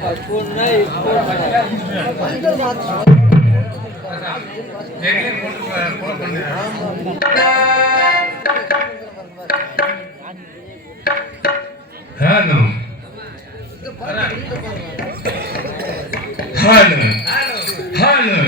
Hello. Hello. Hello.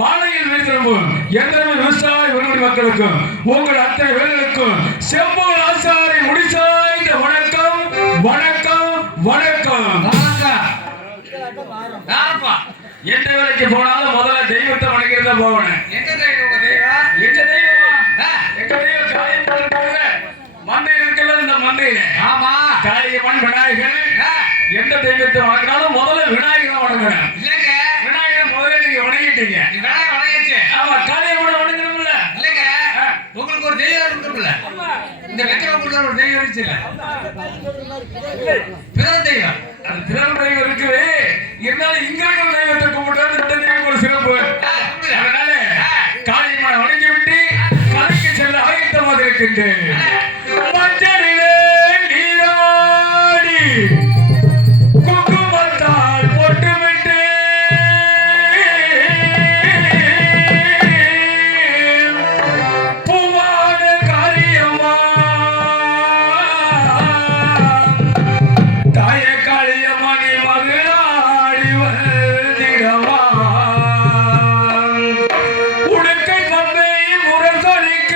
மாலையில் வீழ்த்திருப்போம் எந்தளவு விவசாய உறவுடைய மக்களுக்கும் உங்கள் அத்தனை வேலைகளுக்கும் செம்பூர் ஆசாரி முடிசாய்ந்த வணக்கம் வணக்கம் வணக்கம். எந்த வேலைக்கு போனாலும் முதல்ல தெய்வத்தை வணங்கிட்டு தான் போவேன். எங்க தெய்வம்? எங்க தெய்வம்? எங்க தெய்வம் காயம் போடுறாங்க. மண்டை இருக்குல்ல, இந்த மண்டையில ஆமா காளியம்மன் விநாயகர். எந்த தெய்வத்தை வணங்கினாலும் முதல்ல விநாயகரை வணங்குறேன். இல்லைங்க, விநாயகர் முதல்ல நீங்க வணங்கிட்டீங்க. விநாயகர் வணங்கிச்சு. ஆமா, காளியம்மன் வணங்கணும்ல. இல்லைங்க, உங்களுக்கு ஒரு தெய்வம் இருக்கும்ல. இந்த வெக்கரக்குள்ள ஒரு தெய்வம் இருந்துச்சுல, பிறர் தெய்வம். அது பிறர் தெய்வம் இருக்குது. இருந்தாலும் இங்க இருக்கிற தெய்வத்தை கும்பிட்டு இந்த தெய்வம் ஒரு சிறப்பு. அதனால காளியம்மனை வணங்கி விட்டு கலைக்கு செல்ல ஆயத்தமாக இருக்கின்றேன். மஞ்சளிலே நீராடி குங்குமத்தால் பொட்டுவிட்டு பூவான காளியம்மா தாய காளியம்மா நீ மகளாடி வந்திடவா. உடுக்கை பம்பை முரசொலிக்க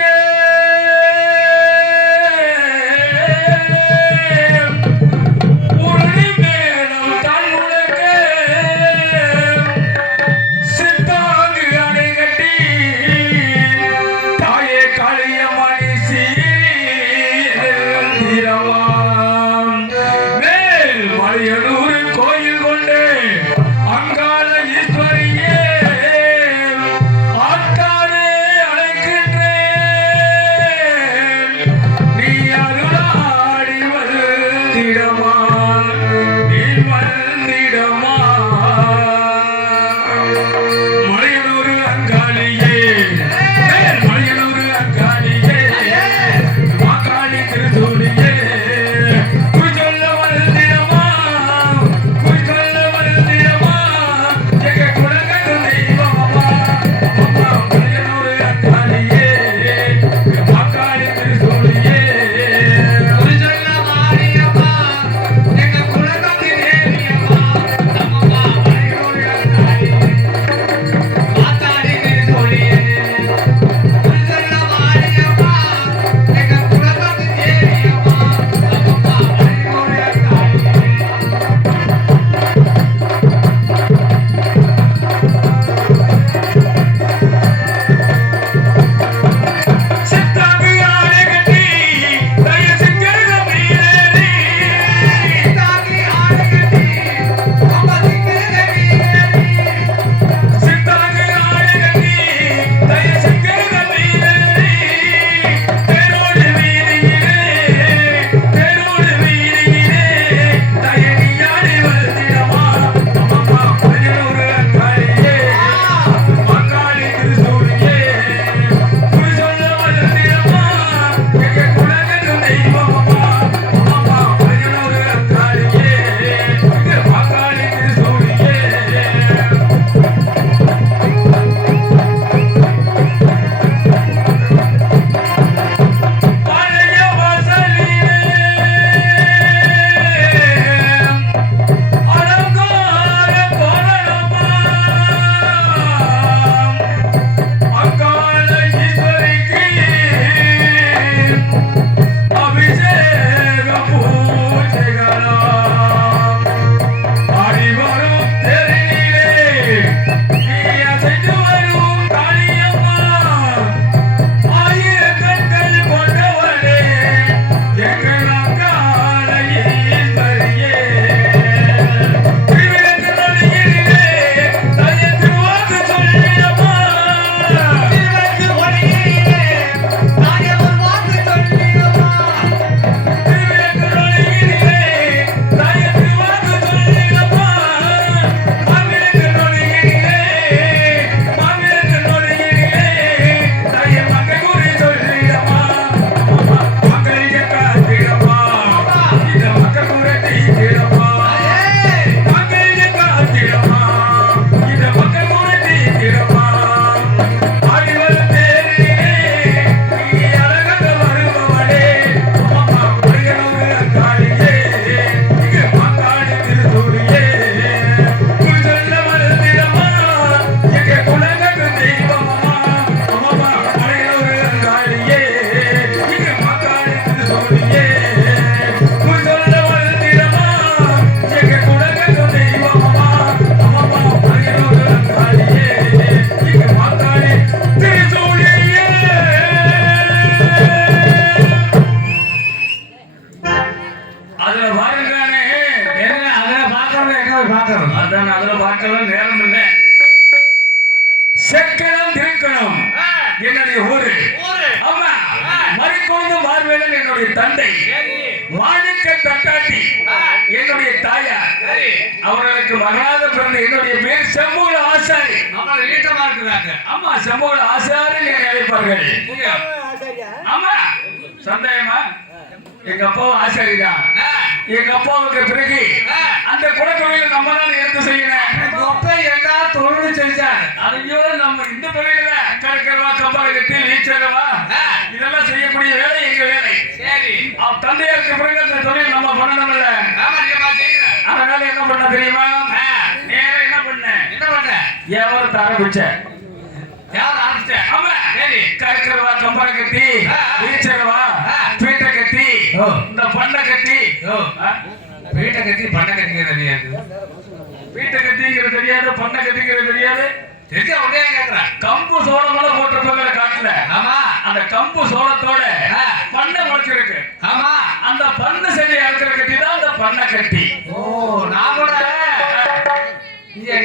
போய் பார்க்கணும். அதான் அதுல பார்க்கலாம் நேரம் இல்லை. செக்கனம் திருக்கணும் என்னுடைய ஊரு. ஆமா, மறிக்கொழுந்து மார்வேலன் என்னுடைய தந்தை. மாணிக்க தட்டாட்டி என்னுடைய தாயார். அவர்களுக்கு மகனாக பிறந்த என்னுடைய பேர் செம்பூல ஆசாரி. நீட்டமா இருக்குறாங்க. ஆமா, செம்பூல ஆசாரி அழைப்பார்கள். ஆமா, சந்தேகமா? எங்க அப்பாவும் ஆசாரிதான். எங்க அப்பாவுக்கு பிறகு அந்த குலத்தொழில் நம்ம தான் எடுத்து செய்யணும். அப்பா எல்லா தொழிலும் செஞ்சாரு. அதையோ நம்ம இந்த தொழில கறக்கிறவா, கப்பாலை கட்டி நீச்சலவா இதெல்லாம் செய்யக்கூடிய வேலை எங்க வேலை. சரி, அவன் தந்தையாருக்கு பிறகு அந்த தொழில் நம்ம பண்ணணும்ல. அதனால என்ன பண்ண தெரியுமா? நேரம் என்ன பண்ண வியாபாரத்தை ஆரம்பிச்ச. ஆமா, சரி, கறக்கிறவா, கப்பாலை கட்டி நீச்சலவா, பீட்டை கட்டி இந்த பண்ணை கட்டி. வீட்டை கட்டி பண்ணை கட்டிக்கிறது தெரியாது. வீட்டை கட்டிங்கிறது தெரியாது, பண்ணை கட்டிங்கிறது தெரியாது. தெரிஞ்ச உடனே கேட்கிறேன். கம்பு சோளமெல்லாம் போட்டிருப்பாங்க காட்டுல. ஆமா, அந்த கம்பு சோளத்தோட பண்ணை முளைச்சிருக்கு. ஆமா, அந்த பண்ணை செடி அறுக்கிற கட்டி தான் அந்த பண்ணை கட்டி. ஓ, நான் கூட இல்ல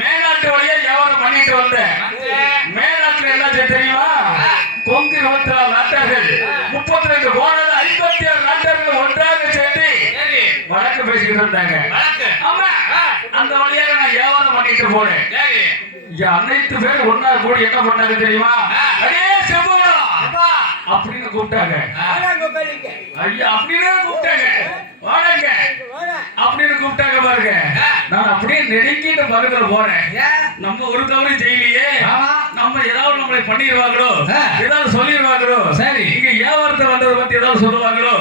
மேலாட்டு வழியா வியாபாரம் பண்ணிட்டு வந்தேன். மேலாட்டுல என்ன தெரியுமா? கொங்கு 24 நாட்டர்கள், 32 கோணல் 56 நாட்டர்கள் ஒன்றாக சேர்ந்து வழக்கு பேசிக்கிட்டு இருந்தாங்க. ஆமா, அந்த வழியாக நான் வியாபாரம் பண்ணிட்டு போனேன். அனைத்து பேர் ஒன்னா கூடி என்ன பண்ணாங்க தெரியுமா? அடே செம்பூலா அப்படின்னு கூப்பிட்டாங்க. ஐயா அப்படின்னு கூப்பிட்டாங்க. வாடங்க அப்படின்னு கூப்பிட்டாங்க பாருங்க. நான் அப்படியே நெருங்கிட்டு பக்கத்துல போறேன். நம்ம ஒரு தவறு செய்யலையே, நம்ம ஏதாவது நம்மளை பண்ணிடுவாங்களோ, ஏதாவது சொல்லிடுவாங்களோ, சரி இங்க வியாபாரத்தை வந்ததை பத்தி ஏதாவது சொல்லுவாங்களோ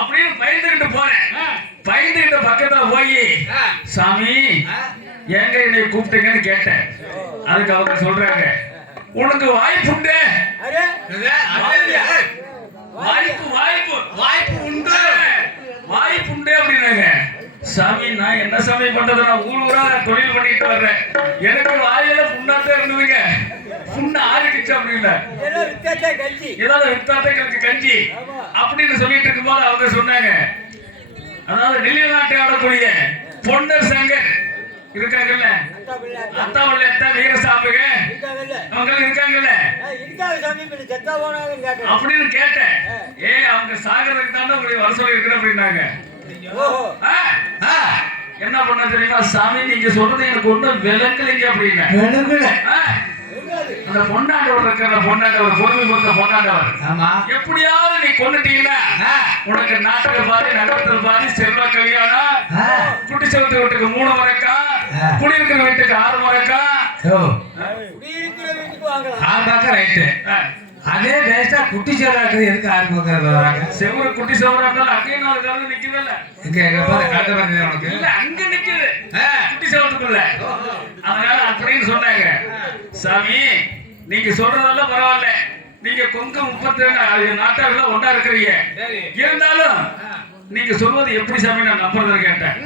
அப்படின்னு பயந்துகிட்டு போறேன். பயந்துகிட்ட பக்கத்துல போய் சாமி ஏங்க என்னை கூப்பிட்டீங்கன்னு கேட்டேன். அதுக்கு அவங்க சொல்றாங்க, உனக்கு வாய்ப்பு உண்டு. வாய்ப்பு உண்டு அப்படின்னாங்க. சாமி நான் என்ன சாமி பண்றது? நான் ஊரா தொழில் பண்ணிட்டு வர்றேன். எனக்கு வாயில புண்ணாத்தான் இருந்ததுங்க. புண்ணு ஆறிடுச்சு அப்படின்னா ஏதாவது வித்தாத்தைகளுக்கு கஞ்சி அப்படின்னு சொல்லிட்டு இருக்கும்போது அவங்க சொன்னாங்க, அதாவது வெளிநாட்டை ஆடக்கூடிய பொன்னர் சங்கர் இருக்காங்கல்ல, அத்தாவல்ல வீரசாமிக அவங்க இருக்காங்கல்ல அப்படின்னு கேட்டேன். அவங்க சாகரத்துக்கு தானே உங்களுடைய வர சொல்லி இருக்கிற அப்படின்னாங்க. என்ன பண்ண தெரியுமா? சாமி நீங்க சொல்றது எனக்கு ஒன்றும் விளங்கலைங்க அப்படின்னா. அந்த பொன்னாண்டவர் இருக்கிற பொன்னாண்டவர், பொறுமை கொடுத்த பொன்னாண்டவர், எப்படியாவது நீ கொண்டுட்டீங்கன்னா உனக்கு நாட்டுக்கு பாதி, நகரத்துக்கு பாதி, செல்வ கல்யாணம், குட்டி செவத்து வீட்டுக்கு 3 மரக்கா, குடியிருக்கிற வீட்டுக்கு 6 மரக்கா. அதே வேஸ்டா குட்டி சேவரா இருக்குது. எதுக்கு 6 மக்கள் வராங்க? செவரு குட்டி செவரா இருந்தாலும் அங்கேயும் 4 காலம் நிக்குதுல்ல. எங்க பாரு காட்ட பாருங்க உனக்கு. இல்ல அங்க நிக்குது குட்டி செவத்துக்குள்ள. அதனால அப்படின்னு சொன்னாங்க. சாமி நீங்க சொல்றதெல்லாம் பரவாயில்ல, நீங்க கொங்கு 32 நாட்டார்கள் ஒன்றா இருக்கிறீங்க. இருந்தாலும் நீங்க சொல்வது எப்படி சாமி நான் நம்புறதுன்னு கேட்டேன்.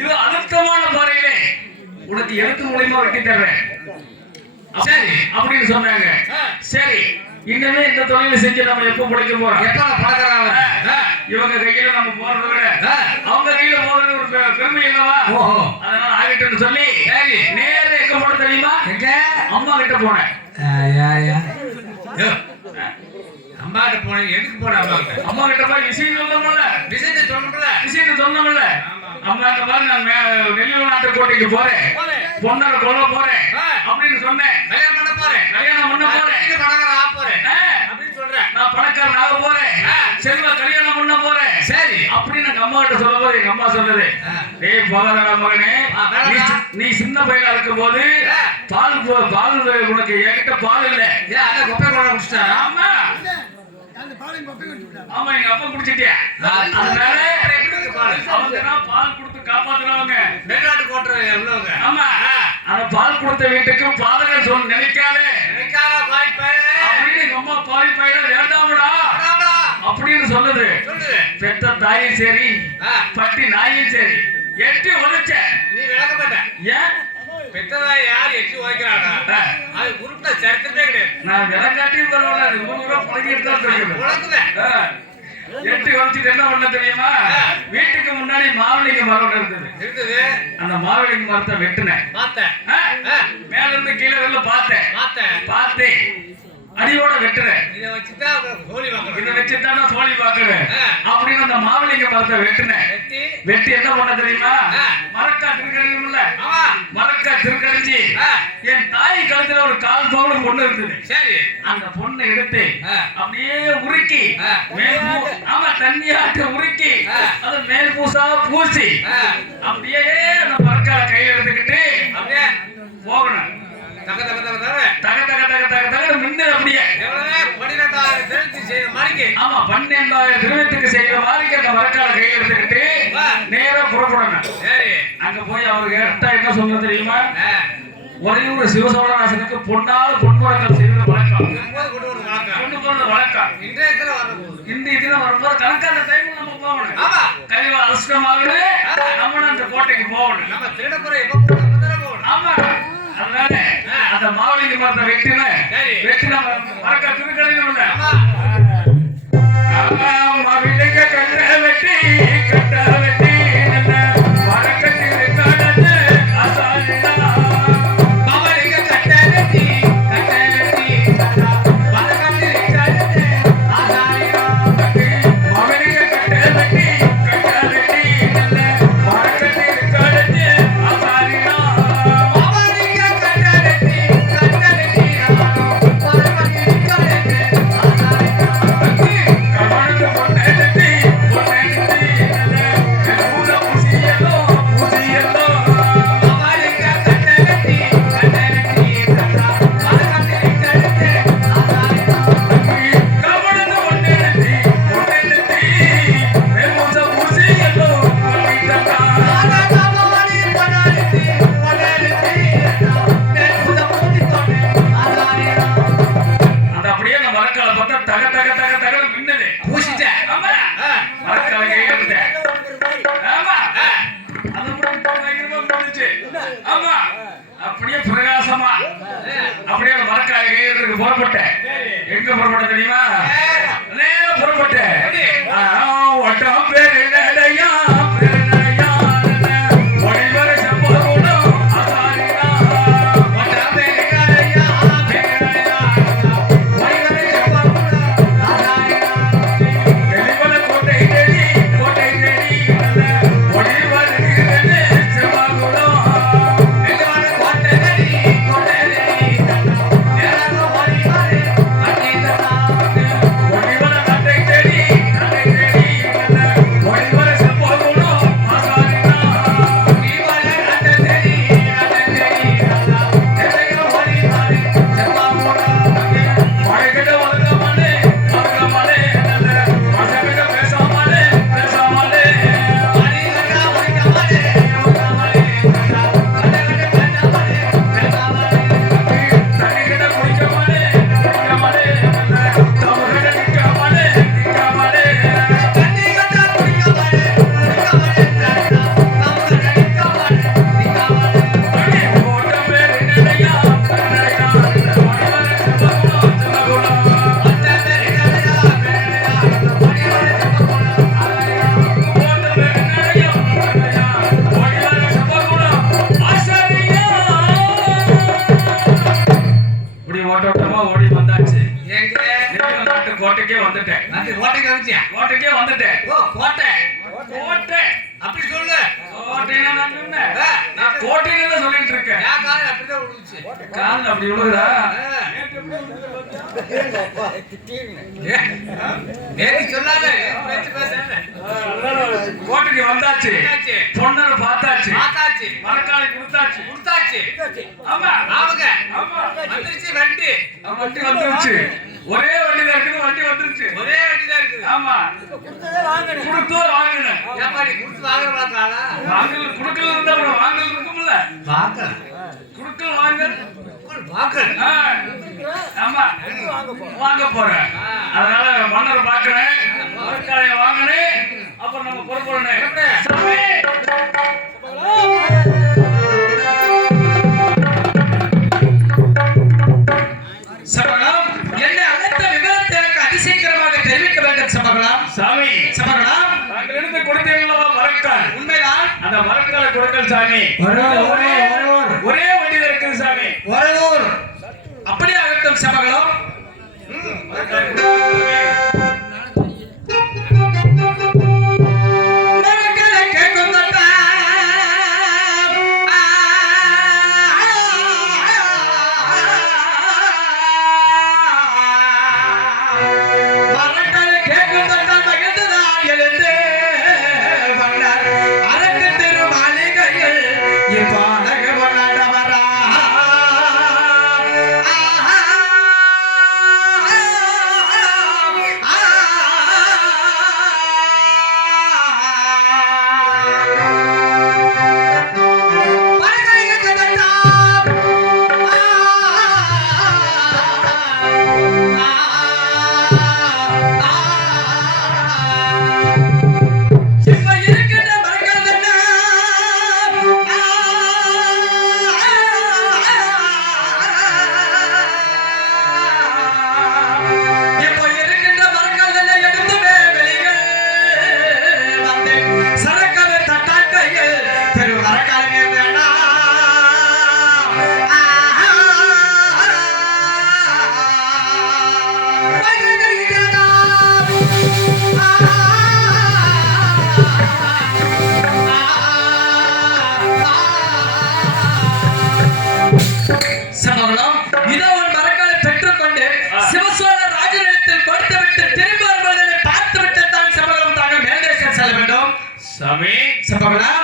இது அழுத்தமான பாறையிலே உனக்கு எழுத்து மூலியமா வெட்டி தர்றேன் சரி அப்படின்னு சொன்னாங்க. சரி இன்னமே இந்த தொழிலை செஞ்சு நம்ம எப்ப பிழைக்க போறோம்? எப்ப பழக்கிறாங்க? இவங்க கையில நம்ம போறதை விட அவங்க கையில போறது ஒரு பெருமை இல்லவா? அதனால ஆகிட்டு சொல்லி நேர எங்க போன தெரியுமா? எங்க அம்மா கிட்ட போனேன். அம்மா கிட்ட போனேன். எதுக்கு போன? அம்மா கிட்ட போய் விஷயம் சொல்லணும்ல. விஷயத்தை சொன்னோம்ல. அம்மா இந்த மாதிரி நான் வெளிநாட்டு கோட்டைக்கு போறேன், பொண்ணரை கொல்ல போறேன் அப்படின்னு சொன்னேன். கல்யாணம் பண்ண போறேன் நான் பணக்காரன் ஆக போறேன், செல்வ கல்யாணம் பண்ண போறேன் சரி அப்படின்னு எங்க அம்மா கிட்ட சொல்லும் போது எங்க அம்மா சொல்லுது, டேய் போகாத மகனே, நீ சின்ன பையனா இருக்கும் போது பால் உனக்கு என்கிட்ட பால் இல்ல. ஆமா ஆமா எங்க அப்பா குடிச்சிட்டியா? அதனால அவங்க பால் கொடுத்து காப்பாத்துறவங்க வெளிநாட்டு கோட்டை உள்ளவங்க. ஆமா அந்த பால் கொடுத்த வீட்டுக்கு பாதகம் சொல்ல நினைக்காத அப்படின்னு எங்க அம்மா பாவி பையன வேண்டாமடா அப்படின்னு சொல்லுது. பெத்த தாயும் சரி, பட்டி நாயும் சரி, எட்டி உதைச்சேன். நீ விளக்க மாட்ட. ஏன் பெற்றதா யார் எட்டி உதைக்கிறாங்க? அது குறிப்பிட்ட சரித்திரமே கிடையாது. நான் விளக்காட்டி பரவாயில்ல, அது 3 ரூபா புழங்கிட்டு தான் தெரியுது. உலகத்துல எட்டி உதைச்சிட்டு என்ன பண்ண தெரியுமா? வீட்டுக்கு முன்னாடி மாவிளிங்க மரம் இருந்தது. இருந்தது. அந்த மாவிளிங்க மரத்தை வெட்டினேன். பார்த்தேன். மேல இருந்து கீழே வரல பார்த்தேன். அடியோட வெட்டுறேன். இதை வச்சுதான் சோழி பார்க்கணும். இதை வச்சுதான் நான் சோழி பார்க்கிறேன் அப்படின்னு அந்த மாவிளிங்க மரத்தை வெட்டினேன். வெட்டி என்ன பண்ண தெரியுமா? மரக்கா திருக்கணில மரக்கா திருக்கணிச்சு என் தாய் கழுத்துல ஒரு 1/4 பவுன் பொண்ணு இருந்தது. சரி, அந்த பொண்ணை எடுத்து அப்படியே உருக்கி ஆமா தண்ணியாட்டு உருக்கி அது மேல் பூசா பூசி அப்படியே அந்த மரக்கால கையில எடுத்துக்கிட்டு அப்படியே போகணும். தக தக தக தக தக தக தக தக தக மின்னு அப்படியே 12,000 திருத்தி செய்த மாதிரி. ஆமா 12,000 திருவத்துக்கு செய்யற மாதிரி அந்த மரக்கால கையில எடுத்துக்கிட்டு நேரா புறப்படணும். சரி, அங்க போய் அவருக்கு கரெக்டா என்ன சொல்ல தெரியுமா? ஒரே ஒரு சிவசோழராசனுக்கு பொன்னால் பொன்முழக்கம் செய்யற வழக்கம். கொண்டு போறது வழக்கம். இன்றைய தினம் வரும்போது கணக்கான டைம் நம்ம போகணும். ஆமா, கையில அலட்சணமாகவே நம்ம அந்த கோட்டைக்கு போகணும். நம்ம திருடப்புற ஆமா, அதனால அந்த மாவளிங்க மரத்தை வெட்டின மரக்கா திருக்கடையில் உள்ள மாவிளிங்க கட்ட வெட்டி அப்படியே பிரகாசமா அப்படியே மரக்கால கையில புறப்பட்டேன். எங்க புறப்பட்ட தெரியுமா? நேரா புறப்பட்டேன். ஒட்டம் பேரு நடையா கோட்டைக்கே வந்துட்டேன். கோட்டைக்கே வந்துட்டேன். கோட்டை கோட்டை அப்படி சொல்லு. கோட்டைனா நான் சொன்னேன். நான் கோட்டைன்னு சொல்லிட்டு இருக்கேன். என் கால் அப்படிதான் விழுந்துச்சு. கால் அப்படி விழுகுதா? நேத்து சொல்லாத பேச்சு பேசுறேன். கோட்டைக்கு வந்தாச்சு. பொண்ணு பார்த்தாச்சு. மரக்காலை கொடுத்தாச்சு. ஆமா ஆமாங்க. ஆமா வந்துருச்சு வண்டி. வண்டி வந்துருச்சு. ஒரே வண்டி தான் இருக்குது. வண்டி வந்துருச்சு. ஒரே வண்டி தான் இருக்குது. ஆமா கொடுத்தோ வாங்கணும். ஏமாடி கொடுத்து வாங்குற மாட்டாளா? வாங்கல குடுக்கல இருந்தா அப்புறம் வாங்கல் இருக்கும்ல. வாங்கல் குடுக்கல வாங்கல் வாங்கல். ஆமா வாங்க போறேன். அதனால மன்னர் பாக்குறேன். மரக்காலைய வாங்கணும். அப்புறம் நம்ம புறப்படணும். கொடுக்கல் சாமி. ஒரே வண்டியில இருக்குது சாமி. அப்படியே ஆகட்டும் சபைகளும்.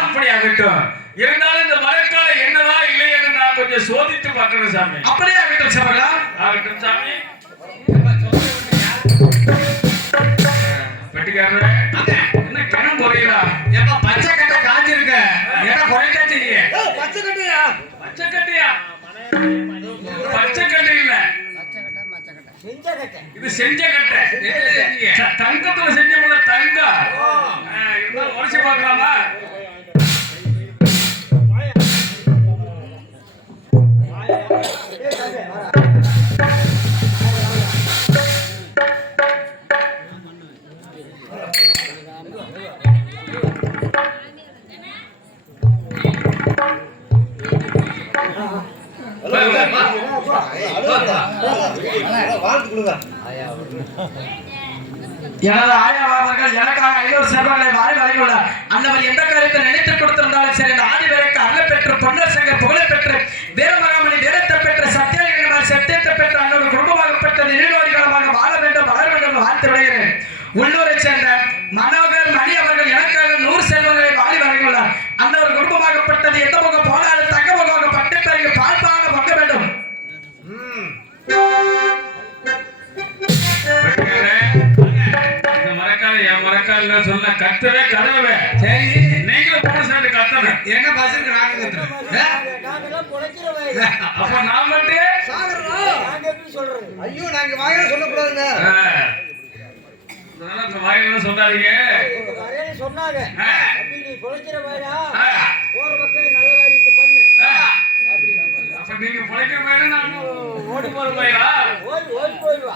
அப்படி ஆகட்டும். இருந்தாலும் இந்த மரக்கால என்னவா இல்லை என்று நான் கொஞ்சம் சோதித்து பார்க்கணும் சாமி. அப்படியே ஆகட்டும் சபைகளா. ஆகட்டும் சாமி. பெட்டிக்காரரே என்ன கிணம் போறீங்களா? ஏப்பா பச்சை கட்டை காஞ்சிருக்க. என்ன குறைக்கா செய்ய? பச்சை கட்டையா? பச்சை கட்டையா? பச்சை கட்டை இல்ல, இது செஞ்ச கட்டை. தங்கத்துல செஞ்ச போல தங்கம். இருந்தாலும் உரைச்சு பார்க்கலாமா? எனது ஆயாவார்கள் எனக்காக 500 செல்வங்களை வாரி வழங்கியுள்ளார். அந்தவர் எந்த காரியத்தை நினைத்து கொடுத்திருந்தாலும் சரி, இந்த ஆதி விலைக்கு அருளை பெற்று பொன்னர் சங்கர் புகழை பெற்று வீரமகாமணி வீரத்தை பெற்று சத்தியங்கள் சத்தியத்தை பெற்று அன்னொரு குடும்பமாக பெற்ற நீரோடிகளமாக வாழ வேண்டும், வளர வேண்டும் வாழ்த்து விடுகிறேன். உள்ளூரை சேர்ந்த மனோகர் மணி அவர்கள் எனக்காக 100 செல்வங்களை வாரி வழங்கியுள்ளார். அந்த ஒரு குடும்பமாகப்பட்டது எந்த முகம் போனாலும் தங்க முகமாக பட்டு பெருகி பால்பாக பக்க வேண்டும். மரக்கால சொல்ல கத்தவே கதவே. சரி, நீங்களும் கூட சேர்ந்து கத்தணும். என்ன பஸ்ஸுக்கு நாங்க கத்துறோம். அப்ப நான் மட்டும் ஐயோ நாங்க வாயில சொல்லக்கூடாதுங்க. வாயில சொல்லாதீங்க. சொன்னாங்க ஆ. அப்படி நீ குலைக்கிற வாயா ஆ. போற பக்கம் நல்ல காரியத்தை பண்ணு அப்ப நீங்க பிழைக்கிற பயிரா நான் ஓடி போற பயிரா? ஓடி போயிடுவா.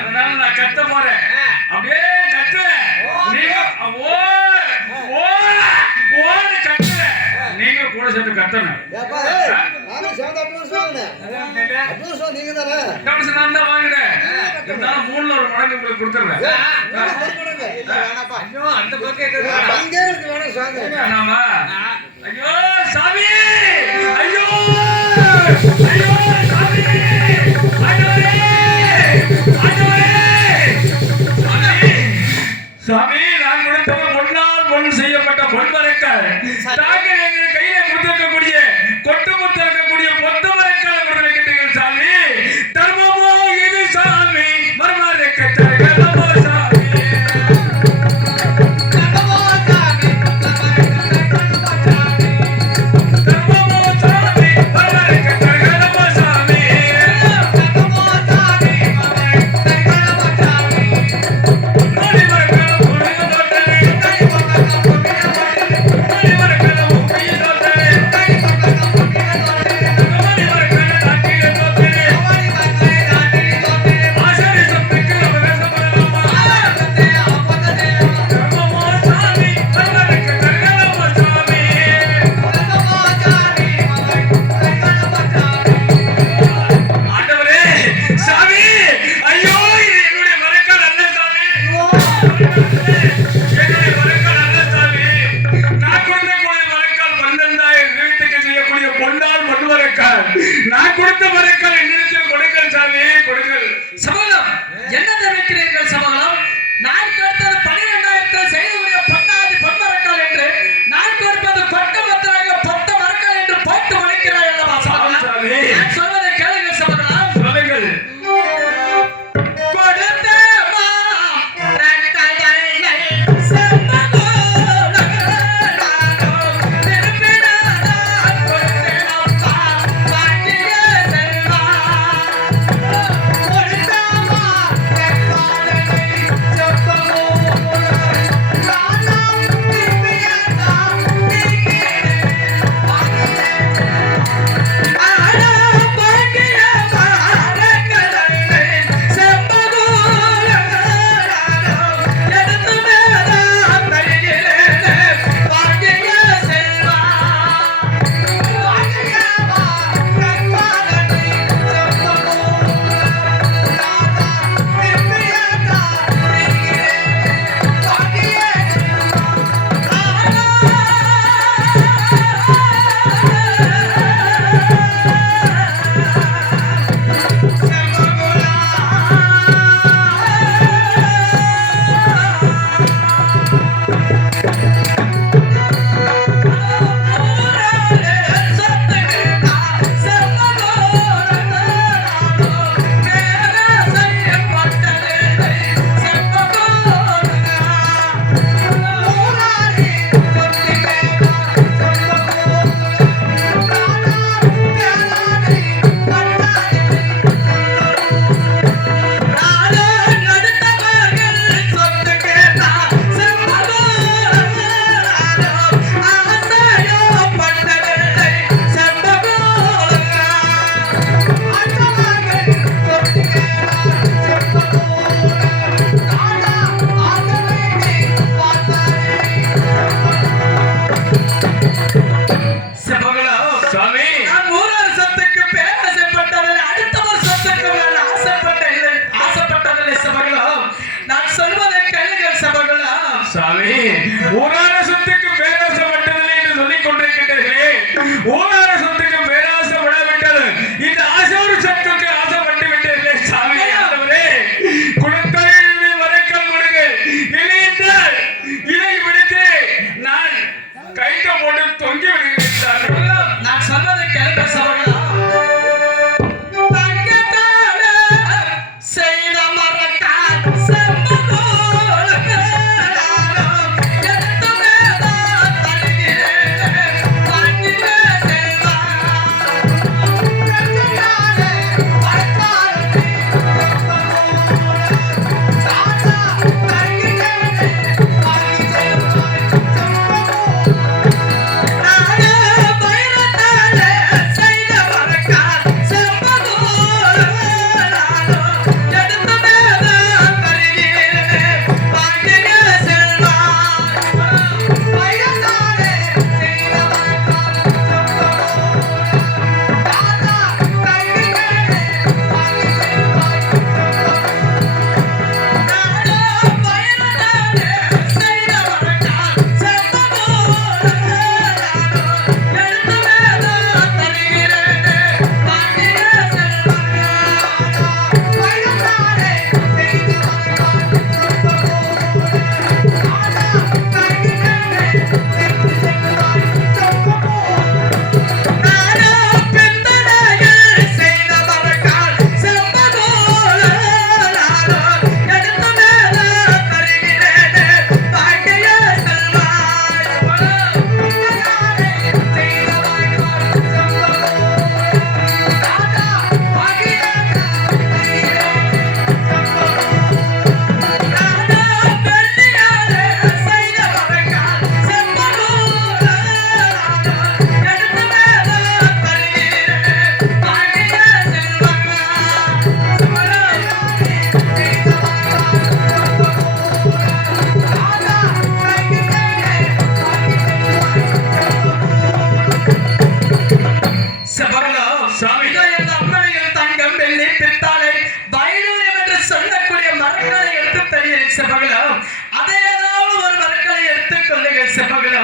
அதனால நான் கத்த போறேன். அப்படியே கத்துவேன். நீங்க ஓடு கத்துவேன். நீங்க கூட சேர்ந்து கத்தணும். நானும் சேர்ந்து அட்வான்ஸ் வாங்கினேன். அட்வான்ஸ் நீங்க தானே? அட்வான்ஸ் நான் தான் வாங்கினேன். இருந்தாலும் 3ல ஒரு மடங்கு உங்களுக்கு கொடுத்துறேன். ஐயோ அந்த பக்கம் அங்கே இருக்கு வேணும் சாமி. வேணாமா? ஐயோ சாமி, ஐயோ ஐயோ சாமி, சாமி, நான் கொடுத்தது பொன்னால் பொன் செய்யப்பட்ட பொன்மரக்கால். தாங்கள் எங்கள் கையில கொடுத்திருக்கக்கூடிய கொட்டு முத்து இருக்கக்கூடிய பொத்து மரக்கால் கொடுத்திருக்கிறீர்கள் சாமி. தர்மமோ இது சாமி, மர்மரக்க தரகமோ சாமி.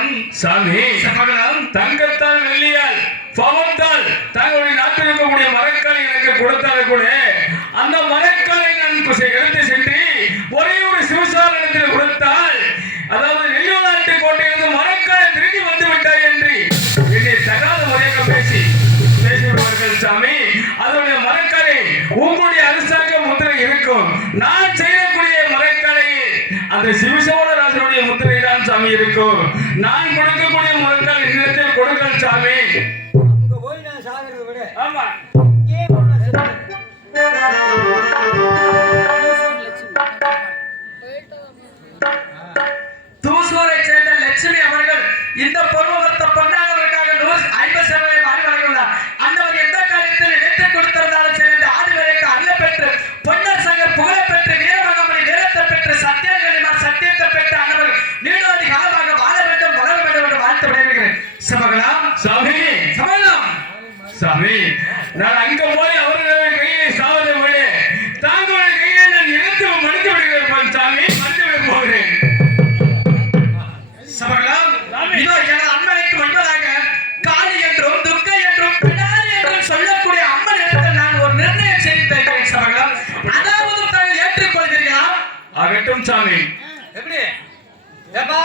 வேண்டும் சாமி சமகலம் தங்கத்தால் வெள்ளியால் பவத்தால் தங்களுடைய நாட்டில் இருக்கக்கூடிய மரக்காலை எனக்கு கொடுத்தாலும் கூட அந்த மரக்காலை நான் எடுத்து சென்று ஒரே ஒரு சிவசாலனத்தில் கொடுத்தால் அதாவது நெல்லிவநாட்டு கோட்டையிலிருந்து மரக்காலை திரும்பி வந்து விட்டாய் என்று என்னை தகாத முறையாக பேசிவிடுவார்கள் சாமி. அதனுடைய மரக்காலை உங்களுடைய அரசாங்க முத்திரை இருக்கும். நான் செய்யக்கூடிய மரக்காலையில் அந்த சிவசோழராஜனுடைய முத்திரை தான் சாமி இருக்கும். நான் கொடுக்கக்கூடிய மரக்கால் என்னிடத்தில் கொடுங்கள் சாமி. ஆமா தூசூரை சேர்ந்த லட்சுமி அவர்கள் இந்த பொருவத்த பொன்னாளர்களுக்காக 50 சேவையை வாரி வழங்கியுள்ளார். அந்தவர் எந்த காரியத்தில் நினைத்துக் கொடுத்திருந்தாலும் சரி இந்த ஆதிவரைக்கு அல்ல பெற்று பொன்னர் சங்கர் புகழ பெற்று வீரமகாமணி வீரத்தை பெற்று சத்தியங்களிமார் சத்தியத்தை பெற்று அந்தவர் நீடோடி காலமாக வாழ வேண்டும் வளர வேண்டும் என்று வாழ்த்து விடைபெறுகிறேன். சமகலாம் சாமி சமகலாம் சாமி நான் அங்க போய் அவர்களுடைய கையிலே சாவதை விட தாங்களுடைய கையிலே நான் இறந்து மடித்து விடுகிறேன் சாமி. மடித்து விட போகிறேன். சமகலாம் இதோ எனது அம்மனுக்கு முன்பதாக காளி என்றும் துர்க்கை என்றும் பிடாரி என்றும் சொல்லக்கூடிய அம்மன் இடத்தில் நான் ஒரு நிர்ணயம் செய்து தருகிறேன் சமகலாம். அதாவது தாங்கள் ஏற்றுக்கொள்கிறீர்களா? ஆகட்டும் சாமி. எப்படி ஏப்பா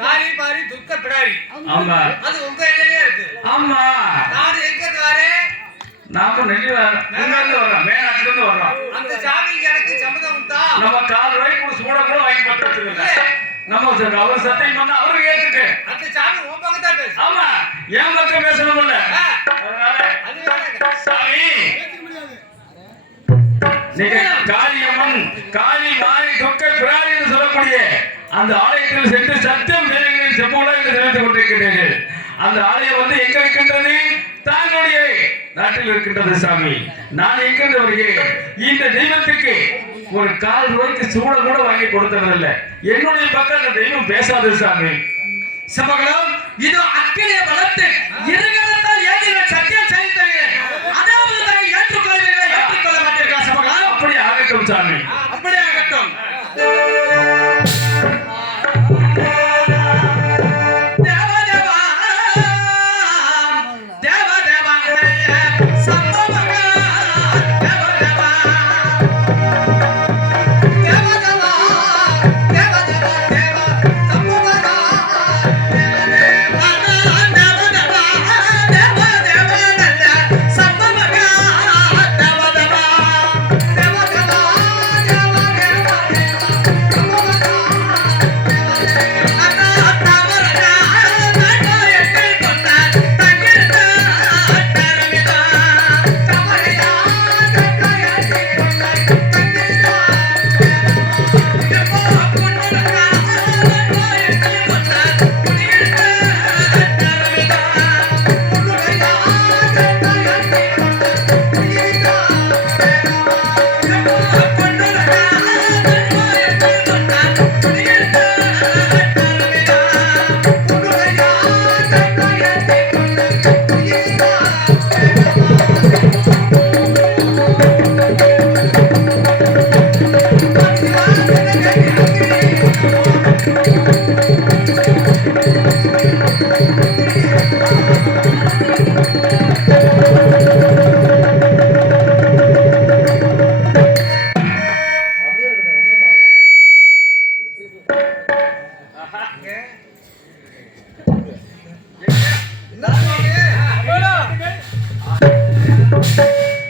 காரி பாரி துக்க பிடாரி ஆமா அது உங்க எல்லையிலே இருக்கு. ஆமா நாடு எங்க இருந்து வரேன்? நாம நெல்லியிலிருந்து வர்றோம். மேனாட்டுல இருந்து வர்றோம். அந்த சாமிக்கு எனக்கு சம்மதம் உண்டா? நம்ம 4 ரூபாய்க்கு ஒரு சூட கூட வாங்கி பட்டு வச்சுக்கல. நம்ம அவர் சத்தியம் பண்ணா அவருக்கு ஏத்துக்கு. அந்த சாமி உன் பக்கம் தான் பேசு. ஆமா என் பக்கம் பேசணும் இல்ல. அதனால அது வேற சாமி நீங்க காளியம்மன் காளி மாறி துக்க பிராணி என்று சொல்லக்கூடிய அந்த ஆலயத்தில் சென்று சத்தியம் செய்கிறேன் செப்போல என்று தெரிவித்துக் கொண்டிருக்கிறீர்கள். அந்த ஆலயம் வந்து எங்க இருக்கின்றது? தாங்களுடைய நாட்டில் இருக்கின்றது சாமி. நான் எங்கிருந்து வருகிறேன்? இந்த தெய்வத்துக்கு ஒரு 4 ரூபாய்க்கு சூட கூட வாங்கி கொடுத்ததில்லை. என்னுடைய பக்கம் அந்த தெய்வம் பேசாது சாமி. சமகலம் இதோ அக்கினியை வளர்த்து இருகரத்தால் ஏதின சத்தியம் செய்து தருகிறேன். அதாவது தாங்கள் ஏற்றுக்கொள்வீர்களா ஏற்றுக்கொள்ள மாட்டீர்களா சமகலம்? அப்படி ஆகட்டும் சாமி. அப்படியே ஆகட்டும்.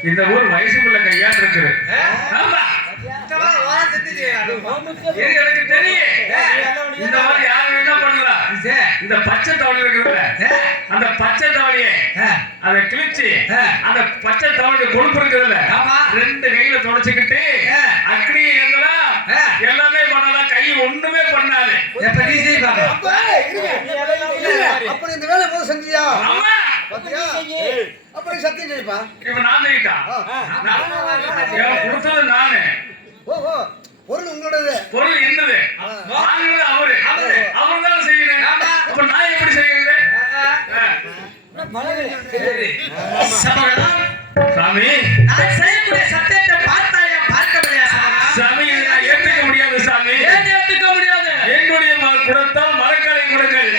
இந்த ஊர் வயசுக்குள்ள கையாட்டு இருக்குது. ஆமா இது எனக்கு தெரியும். இந்த மாதிரி யாரும் என்ன பண்ணலாம்? இந்த பச்சை தவளை இருக்குல்ல, அந்த பச்சை தவளையை அதை கிழிச்சு அந்த பச்சை தவளை கொழுப்பு இருக்குதுல்ல, 2 கையில தொடச்சுக்கிட்டு அக்னி எல்லாமே பண்ணலாம். கை ஒண்ணுமே பண்ணாது. அப்ப இந்த வேலை போது செஞ்சியா? ஆமா அப்படி சத்தியம் செய்ப்பா. இப்ப நான் செய்யிட்டா கொடுத்தது நானு. ஓஹோ பொருள் உங்களோடது. பொருள் என்னது? வாங்குறது அவரு. அவர் தான் செய்யணும். அப்ப நான் எப்படி செய்யறது? சாமி நான் செய்யக்கூடிய சத்தியத்தை பார்த்தாயா பார்க்கவில்லையா சாமி? நான் ஏற்றுக்க முடியாது சாமி. ஏன் ஏற்றுக்க முடியாது? என்னுடைய கொடுத்தால் மரக்காலை கொடுங்கள்.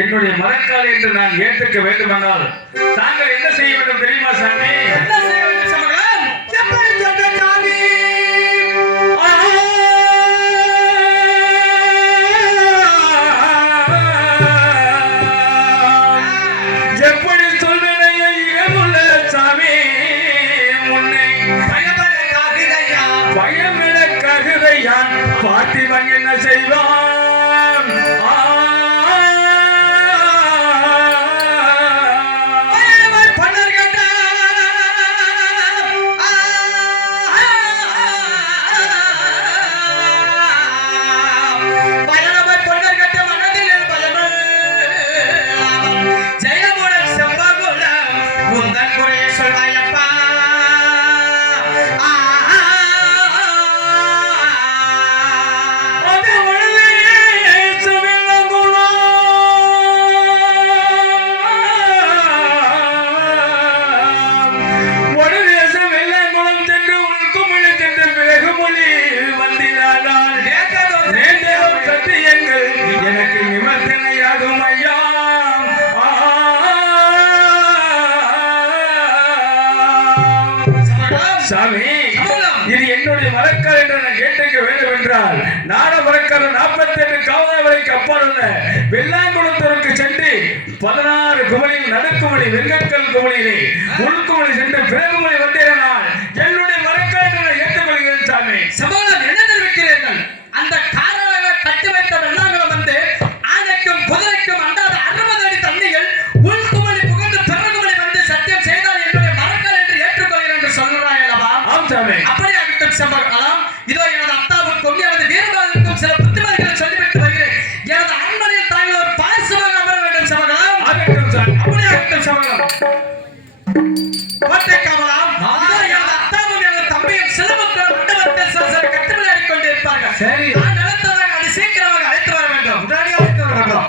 என்னுடைய மரக்கால் என்று நான் ஏற்றுக்க வேண்டுமானால் தாங்கள் என்ன செய்ய வேண்டும் தெரியுமா சாமி? என்ன செய்ய வேண்டும் சமகலம்? எப்படி சொல்ற சாமி? எப்படி சொல்வேனையா இரவுல சாமி முன்னை பயமிழக்காகுதையான் பார்த்திவன் என்ன செய்வான்? எனக்கு நிமர்த்தனையாகும் ஐயா. சாமி, இது என்னுடைய மரக்கால் என்று நான் கேட்டுக்க வேண்டும் என்றால் நாட மரக்கால 48 காவலர்களுக்கு அப்பால் உள்ள வெள்ளாங்குளத்தூருக்கு சென்று 16 குமரியில் நடுக்குமணி வெங்கற்கல் குமரியிலே உள்குமணி சென்று பிறகுமணி வந்தேனால் என்னுடைய மரக்கால் என்று நான் ஏற்றுக்கொள்கிறேன் சாமி. சமூகம் என்ன தெரிவிக்கிறீர்கள்? அந்த காரணமாக கட்டி வைத்த வெள்ளாங்குளம் வந்து ஆனைக்கும் குதிரைக்கும் அண்டாத 60 அடி தண்ணிகள் உள்குமணி புகழ்ந்து பிறகுமணி வந்து சத்தியம் செய்தால் என்னுடைய மரக்கால் என்று ஏற்றுக்கொள்கிறேன் என்று சொல்கிறாய் அல்லவா? ஆம் சாமி. அப்படி ஆகட்டும் சமகலம். இதோ எனது அத்தாவுக்கும் எனது வீரபாலுக்கும் சில புத்திமதிகளை சொல்லிவிட்டு வருகிறேன். எனது அரண்மனையில் தாங்கள் ஒரு பாசமாக அமர வேண்டும் சமகலம். ஆகட்டும் சாமி. அப்படி ஆகட்டும் சமகலம். கோட்டை காவலாம். இதோ எனது அத்தாவும் எனது தம்பியும் சிலம்புக்குள் மண்டபத்தில் சில சில கட்டுவிளையாடிக் கொண்டிருப்பார்கள். சரி. நான் நினைத்ததாக அது சீக்கிரமாக அழைத்து வர வேண்டும். உடனடியாக அழைத்து வர வேண்டும்.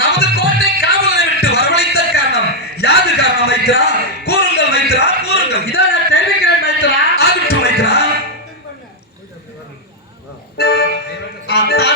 நமது கோட்டை காவலை விட்டு வரவழைத்த காரணம் யாது காரணம் மைத்ரா? கூறுங்கள் மைத்ரா, கூறுங்கள். இதான் நான் தெரிவிக்கிறேன் மைத்ரா. ஆகட்டும் மைத்ரா. ஆ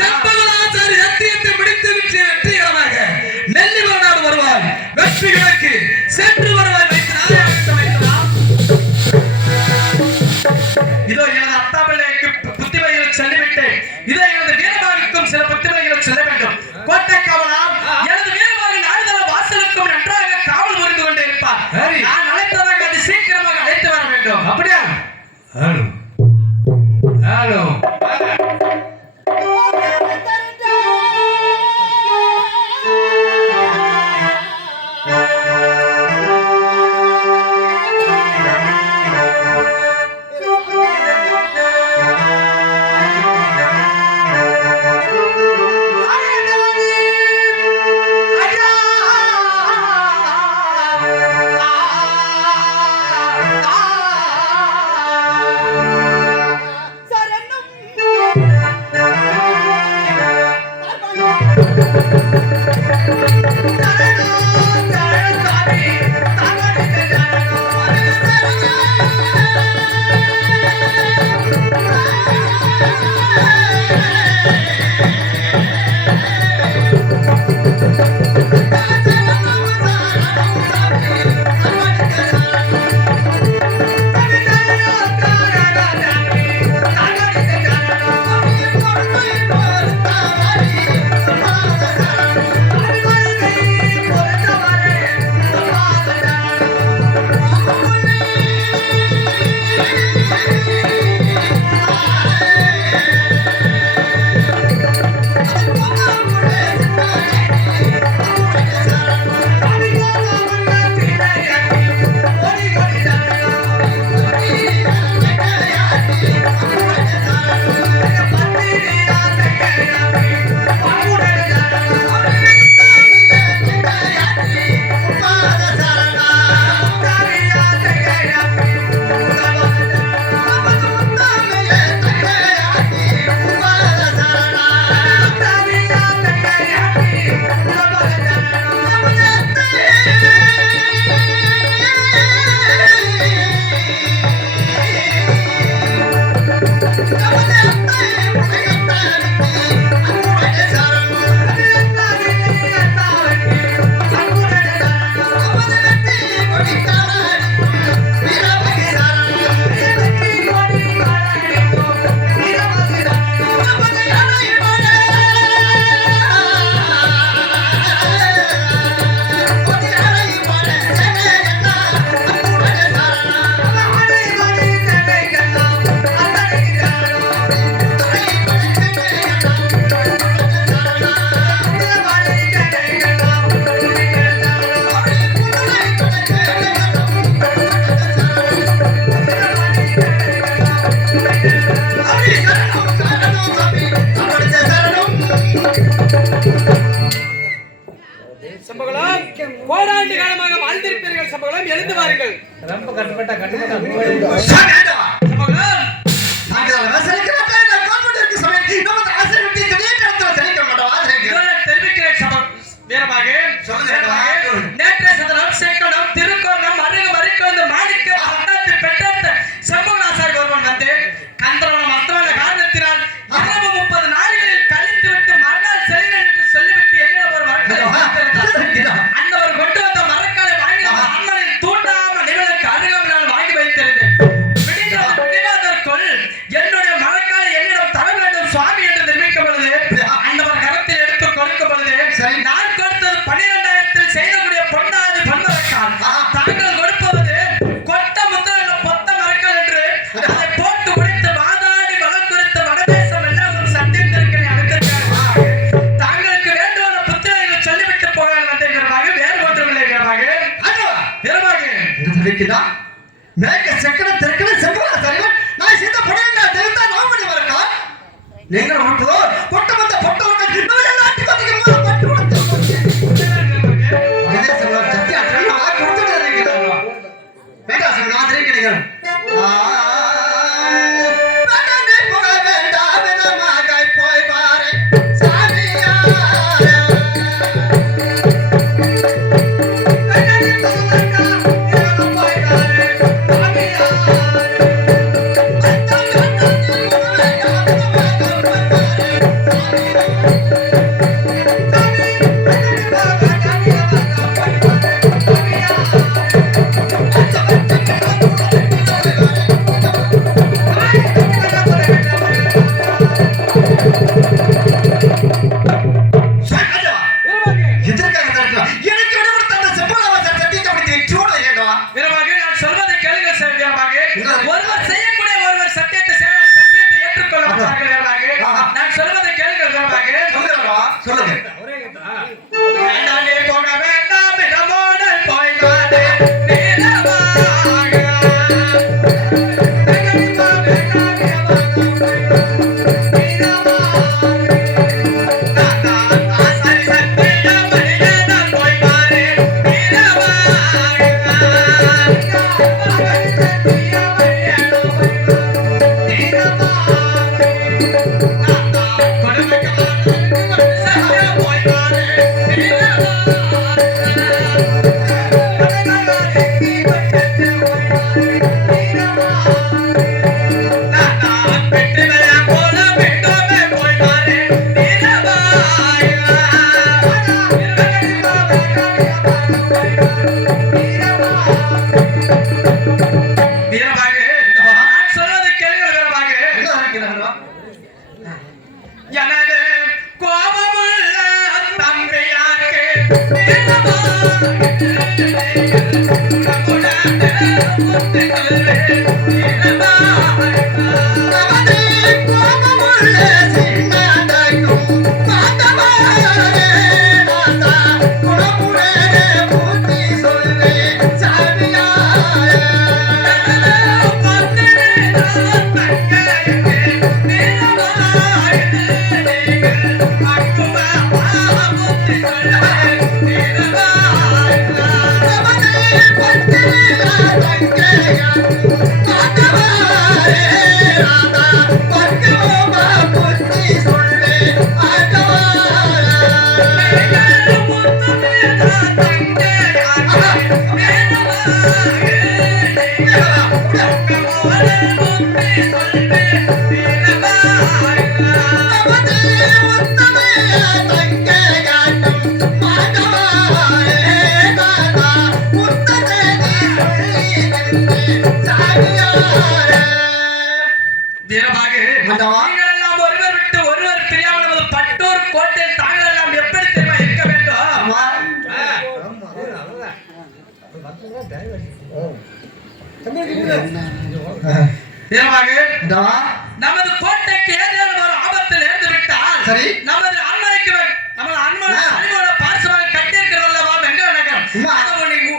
செம்பகலாச்சாரி சத்தியத்தை முடித்து விட்டு வெற்றிகரமாக நெல்லிமலைநாடு வருவாய். வெற்றிகளுக்கு சென்று வருவாய். இதோ எனது அத்தாபிள்ளைக்கு புத்திமைகளை சொல்லிவிட்டு இதோ எனது வீரபாகுக்கும் சில புத்திமைகளை சொல்ல வேண்டும். கோட்டை காவலாம் எனது வீரபாகின் ஆழ்தள வாசலுக்கும் நன்றாக காவல் புரிந்து கொண்டே இருப்பார். நான் அழைத்ததாக அது சீக்கிரமாக அழைத்து வர வேண்டும். அப்படியா? ஹலோ ஹலோ கோடாண்டு காலமாக வாழ்ந்திருப்பீர்கள். சம்பளம் எழுந்து வாருங்கள். ரொம்ப கட்டுப்பட்டா நேற்றைய சதனம் சேக்கடம் திருக்கோணம் அருகு மறிக்கொண்டு மாணிக்க பட்டாத்து பெற்ற சம்பகநாசாரி ஒருவன் வந்து கந்தரவனம் அத்தவன காரணத்தினால் 30 நாடுகளில் கழித்து விட்டு மறுநாள் செல்கிறேன் என்று சொல்லிவிட்டு என்னிடம் ஒரு அந்தவர் கொண்டு வந்த மரக்காலை வாங்கி அம்மனின் தூண்டாம நிழலுக்கு அருகாமல் வாங்கி வைத்திருந்தேன். விடிவதற்குள் என்னுடைய மரக்காலை என்னிடம் தர வேண்டும் சுவாமி என்று நிர்ணயிக்கும் பொழுது அந்தவர் கரத்தில் எடுத்து கொடுக்கும் பொழுது நான் கொடுத்தது 12,000 செய்யக்கூடிய பொன்னாதி பொன்மரக்கால். தாங்கள் கொடுப்பது கொட்ட முத்திர பொத்த மரக்கால் என்று அதை போட்டு குடித்து வாதாடி வளம் குறித்து வடதேசம் எல்லாம் ஒரு சத்தியத்திற்கு அழைத்திருக்கிறார். தாங்களுக்கு வேண்டுமான புத்திரங்களை சொல்லிவிட்டு போகிறார் வந்திருக்கிறவாக வேறு ஒன்றுமில்லை வீரமாக மேற்க செக்கன தெற்கன செம்பகா சரிவன் நான் செய்த புடையங்க தெரிந்தா நான் பண்ணி வரக்கா நீங்கள் மட்டும் கொட்ட வந்த பொட்டவங்க இன்னொரு நாட்டு கொட்டிக்கு பட்டு கொடுத்து அதே சொல்ல சத்திய அண்ணா வாக்கு கொடுத்துட்டு இருக்கீங்க வேண்டா சார் நான் தெரிவிக்கிறீங்க படனே போக வேண்டாம் வேணாமாக போய் பாரு சாமியா Oh சொல்லுங்க. ஒரே கேட்டா வேண்டாலே போக வேண்டாம் இடமோடு போய் வாடே நீலமாக. எனது கோபமுள்ள தம்பியாருக்கு நமது கோட்டைக்கு ஏதேனும் ஒரு ஆபத்து நேர்ந்து விட்டால் சரி நமது அண்மைக்கு நமது அண்மையோட பார்சமாக கட்டியிருக்கிறவல்லவா வெங்க நகரம்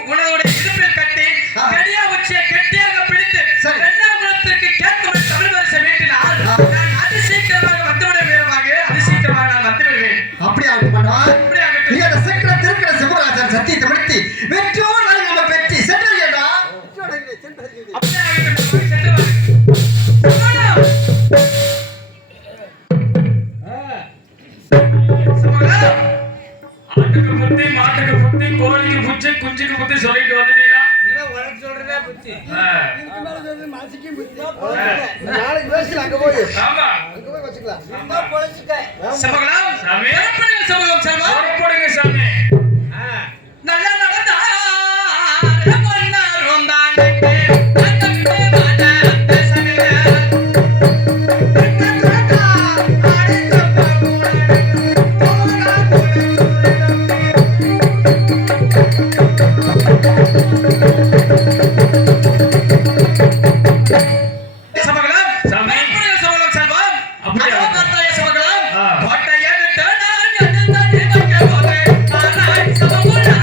உன்னுடைய இடுப்பில் கட்டி கடியா உச்சியை கெட்டியாக பிடித்து வெண்ணாங்குளத்திற்கு கேட்கும் தமிழ் வரிசை வீட்டினால் நான் அதி சீக்கிரமாக வந்துவிட வீரமாக அதி சீக்கிரமாக நான் வந்துவிடுவேன். அப்படி ஆகட்டும் அப்படி ஆகட்டும். அந்த சக்கர திருக்கிற சிவராஜன் சத்தியத்தை விடுத்தி வெற்றியோடு நம்ம பெற்றி சென்றா அப்படி ஆகட்டும். சென்று வா. ஆட்டுக்கு புத்தி மாட்டுக்கு புத்தி கோழிக்கு புச்சி குஞ்சுக்கு புத்தி சொல்லிட்டு வந்துட்டீங்களா? உனக்கு சொல்றதே புத்தி. நாளைக்கு பேசல அங்க போய் ஆமா வச்சுக்கலாம் சமகலம் சாமி சமகலம் செல்வா புறப்படுங்க சாமி. நல்லா நடந்தா பொன்னாரும் தானே அந்தமே மாட்ட அந்த சமய சமகலம் சாமி. சமகலம் செல்வா அப்படியே அதோ பார்த்தாய சமகலம் ஆ. கோட்டையை விட்டு நான் எந்தெந்த நிலைக்கு போவேன் ஆனால் சமகுலா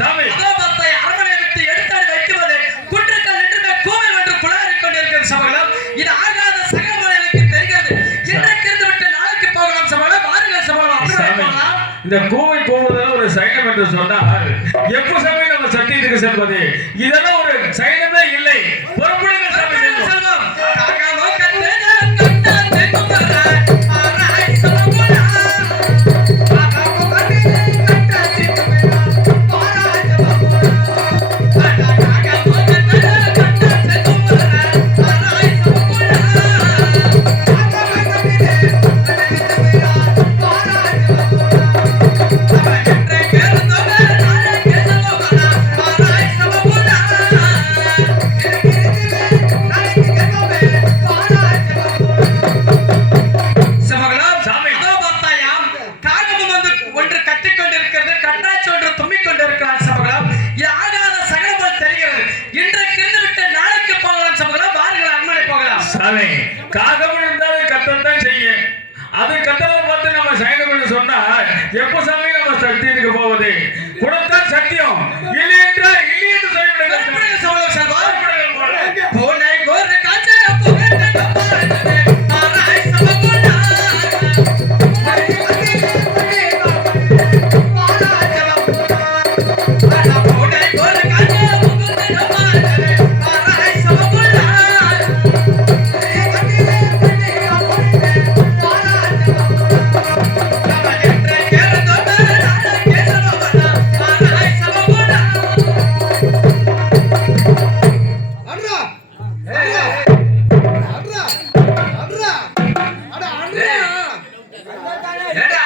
சாமி. இந்த கூவை போவதில் ஒரு சைனம் என்று சொன்னால் எப்ப சாமி நம்ம சத்தியத்துக்கு செல்வது? இதெல்லாம் ஒரு சைனமே இல்லை. புறப்படுங்க சாமி செல்வம். Para காகம் இருந்தாலும் கத்தத்தான் செய்யும். அது கத்தவை பார்த்து நம்ம சைனம் சொன்னா எப்ப சாமி நம்ம சக்தி இருக்க போவது? குணத்தான் சத்தியம், இல்லை என்றால் இல்லை என்று சொல்லிவிடுங்க. சோழர் செல்வா போனை கோர காஞ்ச புகழ் கண்டபாரதே ஆராய் சமபுனா போனை கோர காஞ்ச புகழ் கண்டபாரதே ஆராய் சமபுனா ஏடா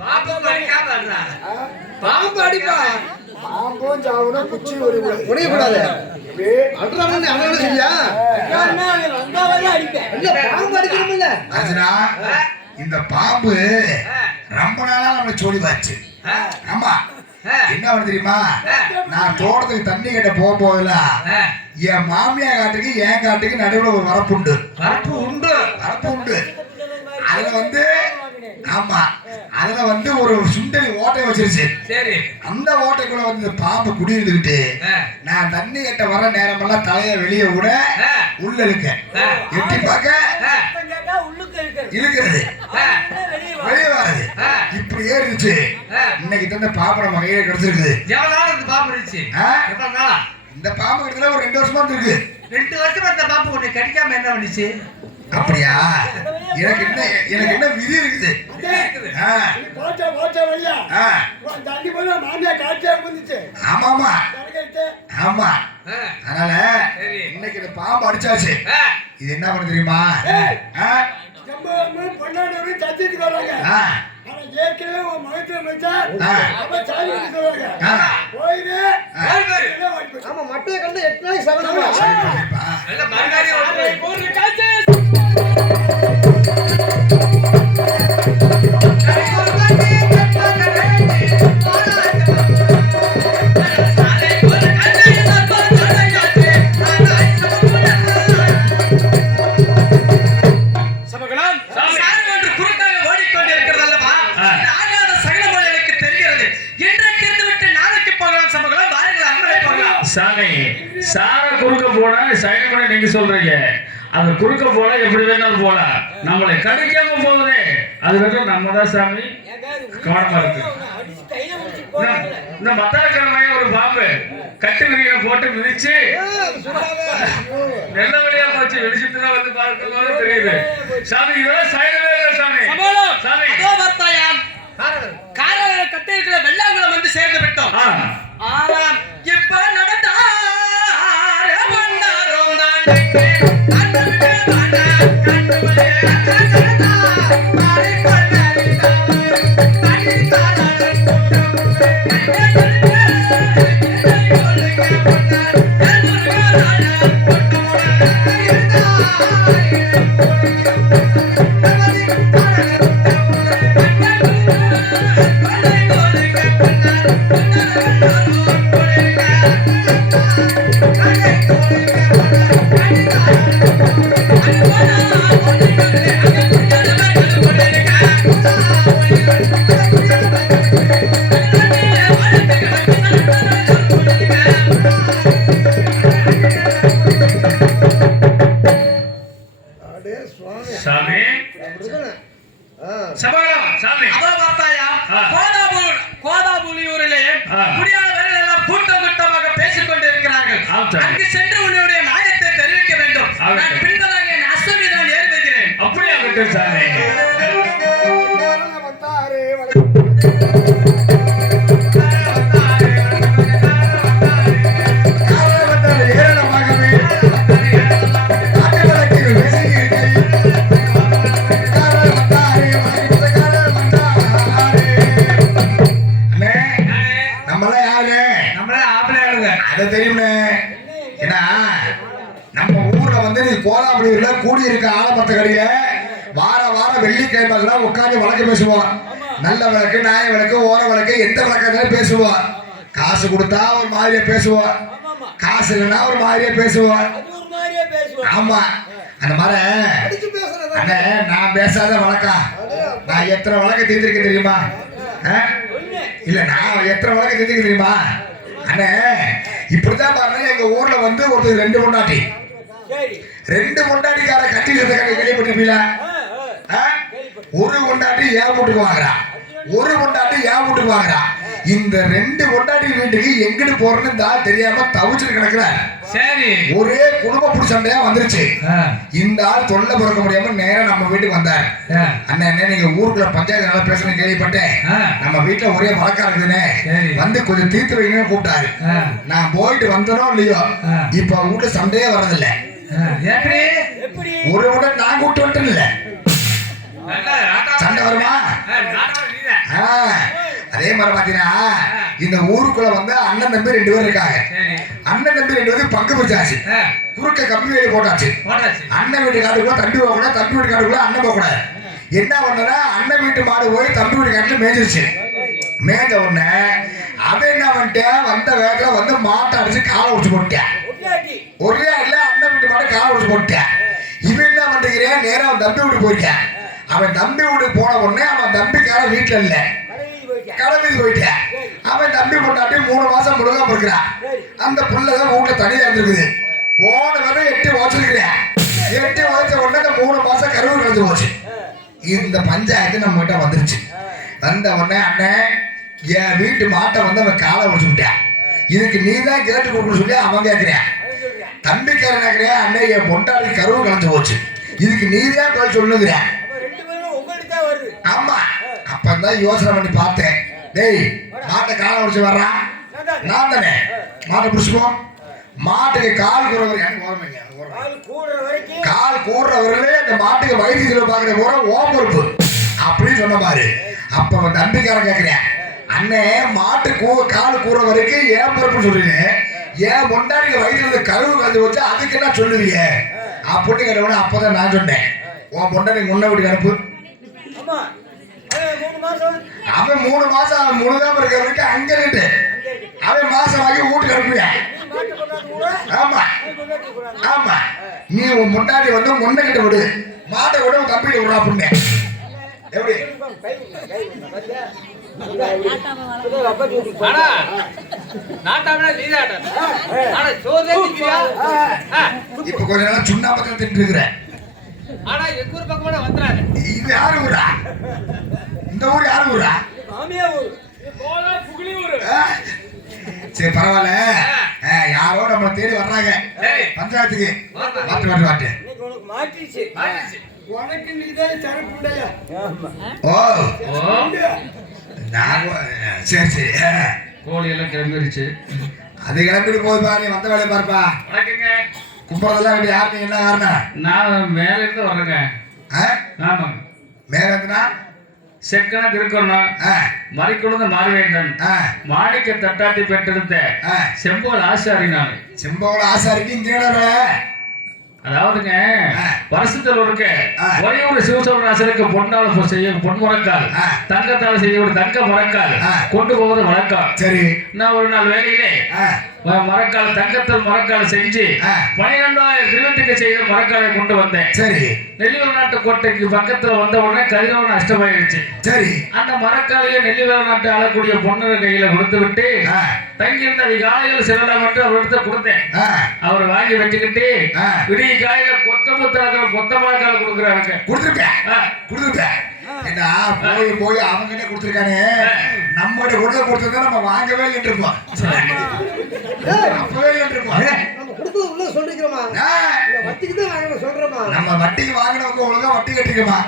பாம்பு படிக்காம வர்றா. பாம்பு அடிப்பா பாம்பும் சாவணும் குச்சி ஒரு முடியக்கூடாது அல்றானே அவனோட சொல்லியா பாம்பு அடிக்கணும்ல அர்ஜுனா, இந்த பாம்பு ரொம்ப நாளா நம்மளை சோடி பாச்சு. ஆமா, என்ன பண்ண தெரியுமா? நான் தோட்டத்துக்கு தண்ணி கட்ட போகும்போதெல்லாம் என் மாமியார் காட்டுக்கு என் காட்டுக்கு நடுவில் ஒரு வரப்பு உண்டு. வரப்பு உண்டு. அதுல வந்து ஆமா, அதுல வந்து ஒரு சுண்டலி ஓட்டை வச்சிருச்சு. சரி, அந்த ஓட்டைக்குள்ள வந்து இந்த பாம்பு குடியிருந்துகிட்டு நான் தண்ணி கட்ட வர நேரமெல்லாம் தலைய வெளியே விட உள்ள இழுக்க எட்டி பார்க்க இழுக்கிறது வெளியே வராது. இப்படியே இருந்துச்சு. இன்னைக்கு தந்த பாம்பு நம்ம கையில கிடைச்சிருக்குது. எவ்வளவு நாள் இந்த பாம்பு இருந்துச்சு? எவ்வளவு நாளா? இந்த பாம்பு கிட்டத்தட்ட ஒரு 2 வருஷமா இருக்கு. 2 வருஷமா இந்த பாம்பு உன்னை கடிக்காம என்ன பண்ணிச்சு? அப்படியா? எனக்கு என்ன விதி இருக்குது? ஆ. ஆ. ஆமாமா ஆமா. அதனால இன்னைக்கு இந்த பாம்பு அடிச்சாச்சு. இது என்ன பண்ண தெரியுமா? மட்டையை கண்டு 8 நாளைக்கு சகனமா நல்ல மரியாதை சார குறுக்க போனா சைனம் நீங்க சொல்றீங்க. அது குறுக்க போனா எப்படி வேணாலும் போலாம். நம்மளை கடிக்காம போகுதே அது வரைக்கும் நம்ம தான் சாமி கவனமா இருக்கு. இந்த மத்தாக்கிழமைய ஒரு பாம்பு கட்டு விரியை போட்டு மிதிச்சு நல்ல வழியா போச்சு. வெளிச்சத்துல வந்து பார்க்கும்போது தெரியுது சாமி இதெல்லாம் சைனமே சாமி. சாமி கட்டி இருக்கிற வெள்ளாங்குளம் வந்து சேர்ந்து விட்டோம். ஆமாம், இப்ப நடந்தார் கோதாபுலியூரிலே குடியாளர்கள் எல்லாம் கூட்டம் கூட்டமாக பேசிக் கொண்டிருக்கிறார்கள். அங்கு சென்று உன்னுடைய நியாயத்தை தெரிவிக்க வேண்டும். நான் பின்பதாக என் அசுவி நான் ஏறி வைக்கிறேன். அப்படியே ஆகட்டும் சாமி. கோதாபுரியில கூடி இருக்க ஆலமரத்து கடையில வார வாரம் வெள்ளிக்கிழமை உட்காந்து வழக்கு பேசுவோம். நல்ல விளக்கு, நாய விளக்கு, ஓர விளக்கு, எந்த விளக்கம் பேசுவோம். காசு கொடுத்தா ஒரு மாதிரியா பேசுவோம், காசு இல்லைன்னா ஒரு மாதிரியா பேசுவோம். ஆமா, அந்த மாதிரி அடிச்சு பேசுறதா அண்ணே நான் பேசாத வழக்கம் நான் எத்தனை வழக்கு தீர்த்திருக்கேன் தெரியுமா இல்ல நான் எத்தனை வழக்கு தீர்த்திருக்கேன் தெரியுமா அண்ணே இப்படிதான் பாருங்க எங்க ஊர்ல வந்து ஒரு 2 பொண்டாட்டி 2 பொண்டாட்டிக்கார கட்டி சேர்த்த கேள்விப்பட்டிருப்பீங்களா ஒரு பொண்டாட்டி ஏன் வீட்டுக்கு வாங்குறா ஒரு பொண்டாட்டி ஏன் வீட்டுக்கு வாங்குறா இந்த 2 பொண்டாட்டி வீட்டுக்கு எங்கிட்டு போறேன்னு இந்த ஆள் தெரியாம தவிச்சுட்டு கிடக்குறாரு சரி ஒரே குடும்ப சண்டையா வந்துருச்சு இந்த ஆள் தொல்லை பிறக்க முடியாம நேரம் நம்ம வீட்டுக்கு வந்தாரு அண்ணா என்ன நீங்க ஊருக்குள்ள பஞ்சாயத்து நல்லா பேசணும் கேள்விப்பட்டேன் நம்ம வீட்டுல ஒரே வழக்கா இருக்குதுன்னு வந்து கொஞ்சம் தீர்த்து வைங்கன்னு கூப்பிட்டாரு நான் போயிட்டு வந்தனோ இல்லையோ இப்ப வீட்டுல சண்டையே வர்றதில்ல ஒரு விட நான் கூப்பிட்டு வந்துட்டேன் இல்ல சண்டை வருமா அதே மாதிரி பாத்தீங்கன்னா இந்த ஊருக்குள்ள வந்து அண்ணன் தம்பி 2 பேர் இருக்காங்க அண்ணன் தம்பி 2 பேரும் பங்கு பிடிச்சாச்சு குறுக்க கம்பி வேலி போட்டாச்சு அண்ணன் வீட்டு காட்டுக்குள்ள தம்பி போகக்கூடாது தம்பி வீட்டு காட்டுக்குள்ள அண்ணன் போகக்கூடாது என்ன பண்ணனா அண்ணன் வீட்டு மாடு போய் தம்பி வீட்டு காட்டுல மேய்ஞ்சிருச்சு மேய்ஞ்ச உடனே அவன் என்ன பண்ணிட்டேன் வந்த வேகத்துல வந்து மாட்டை அடிச்சு காலை உடிச்சு போட்டேன் ஒரே இல்ல அண்ணன் வீட்டு மாடு காலை உடிச்சு போட்டேன் இவன் என்ன பண்ணிக்கிறேன் நேரம் அவன் தம்பி வீட்டு போயிருக்கேன் அவன் தம்பி வீட்டுக்கு போன உடனே அவன் தம்பிக்கார வீட்டுல இல்ல கடை வீதி போயிட்டேன் அவன் தம்பி கொண்டாட்டி 3 மாசம் முழுக்க போயிருக்கிறான் அந்த புள்ளதான் வீட்டுல தனியா இருந்திருக்குது போன வரை 8 வச்சிருக்கிறேன் 8 வச்ச உடனே 3 மாசம் கருவு கழிஞ்சு போச்சு இந்த பஞ்சாயத்து நம்ம கிட்ட வந்துருச்சு வந்த உடனே அண்ணன் என் வீட்டு மாட்டை வந்து அவன் காலை உடிச்சு விட்டான் இதுக்கு நீ தான் கேட்டு கொடுக்கணும்னு சொல்லி அவன் கேட்கிறேன் தம்பிக்காரன் கேட்கிறேன் அண்ணன் என் பொண்டாடி கருவு கழிஞ்சு போச்சு இதுக்கு நீ தான் போய் சொல்லுங்கிறேன் ஆமா அப்பதான் யோசனை பண்ணி பார்த்தேன் டேய் மாட்டை காலை உடிச்சு வர்றான் நான் தானே மாட்டை பிடிச்சுப்போம் மாட்டுக்கு கால் கால் கூடுறவர்களே இந்த மாட்டுக்கு வைத்தியத்தில் பாக்குற போற ஓம் பொறுப்பு அப்படின்னு சொன்ன மாதிரி அப்ப அவன் தம்பிக்காரன் கேட்கிறேன் அண்ணே மாட்டு கால் கூற வரைக்கும் ஏன் பொறுப்பு சொல்றீங்க ஏன் பொண்டாடிக்கு வயிற்றுல கருவு கலந்து வச்சு அதுக்கு என்ன சொல்லுவீங்க அப்படின்னு கேட்டவன அப்பதான் நான் சொன்னேன் உன் பொண்டாடி முன்ன வீட்டுக்கு அனுப்பு அவன் 3 மாசம் முழுதாம இருக்கிறதுக்கு அங்க இருந்து அவன் மாசம் வாங்கி வீட்டுக்கு அனுப்புவியா ஆமா ஆமா நீ உன் முன்னாடி வந்து முன்ன கிட்ட விடு மாட்டை விட உன் தம்பிட்டு விடுறா அப்படின்னு எப்படி இப்ப கொஞ்ச நாள் சுண்ணா பக்கம் திட்டு இருக்கிறேன் ஆனா எங்க ஊர் பக்கம் கூட வந்துறாரு இது யாரு ஊரா இந்த ஊர் யாரு ஊரா மாமியா ஊர் போல புகழி ஊர் சரி பரவாயில்ல யாரோ நம்மளை தேடி வர்றாங்க பஞ்சாயத்துக்கு வாட்டு மாட்டிச்சு உனக்கு நீதான் தரப்புலையா ஓ நான் சரி சரி கோழி எல்லாம் கிளம்பிடுச்சு அது கிளம்பிட்டு போகுதுப்பா நீ வந்த வேலையை பாருப்பா கும்புறதெல்லாம் வேண்டிய யாரு நீ என்ன காரணம் நான் மேல இருந்து வர்றேங்க ஆமாங்க மேல இருந்துனா செக்கன திருக்கணும் மறிக்கொழுந்து மாறுவேந்தன் மாணிக்க தட்டாட்டி பெற்றெடுத்த செம்போல் ஆசாரி நான் செம்போல் ஆசாரிக்கு இங்க அதாவதுங்க வருஷத்தில் ஒருக்க ஒரே ஒரு சிவசோழராசருக்கு பொன்னால செய்ய பொன்முறக்கால் தங்கத்தால் செய்ய ஒரு தங்க முறக்கால் கொண்டு போவது வழக்கம் சரி நான் ஒரு நாள் வேலையிலே மரக்கால் தங்கத்தில் மரக்கால் செஞ்சு 12,000 திருவத்துக்கு செய்த மரக்காலை கொண்டு வந்தேன் சரி நெல்லிவேல் நாட்டு கோட்டைக்கு பக்கத்துல வந்த உடனே கதிரவன் நஷ்டமாயிருச்சு சரி அந்த மரக்காலையே நெல்லிவேல் நாட்டு ஆளக்கூடிய பொண்ணு கையில கொடுத்து விட்டு தங்கியிருந்த அதிகாலையில் சிலடா மட்டும் அவர்கிட்ட கொடுத்தேன் அவர் வாங்கி வச்சுக்கிட்டு விடிய காலையில கொத்த மரக்கால கொடுக்குறாங்க கொடுத்துருப்பேன் ஏண்டா போய் அவங்க என்ன கொடுத்துருக்கானே நம்மகிட்ட கொடுத்ததை நம்ம வாங்கவே இல்லைன்றிருப்போம் அப்பவே இல்லைன்றிருப்போம் நம்ம கொடுத்தது உள்ள சொல்லிக்கிறோமா வட்டிக்கு தான் வாங்க சொல்றோமா நம்ம வட்டிக்கு வாங்கினவங்க ஒழுங்கா வட்டி கட்டிக்கமா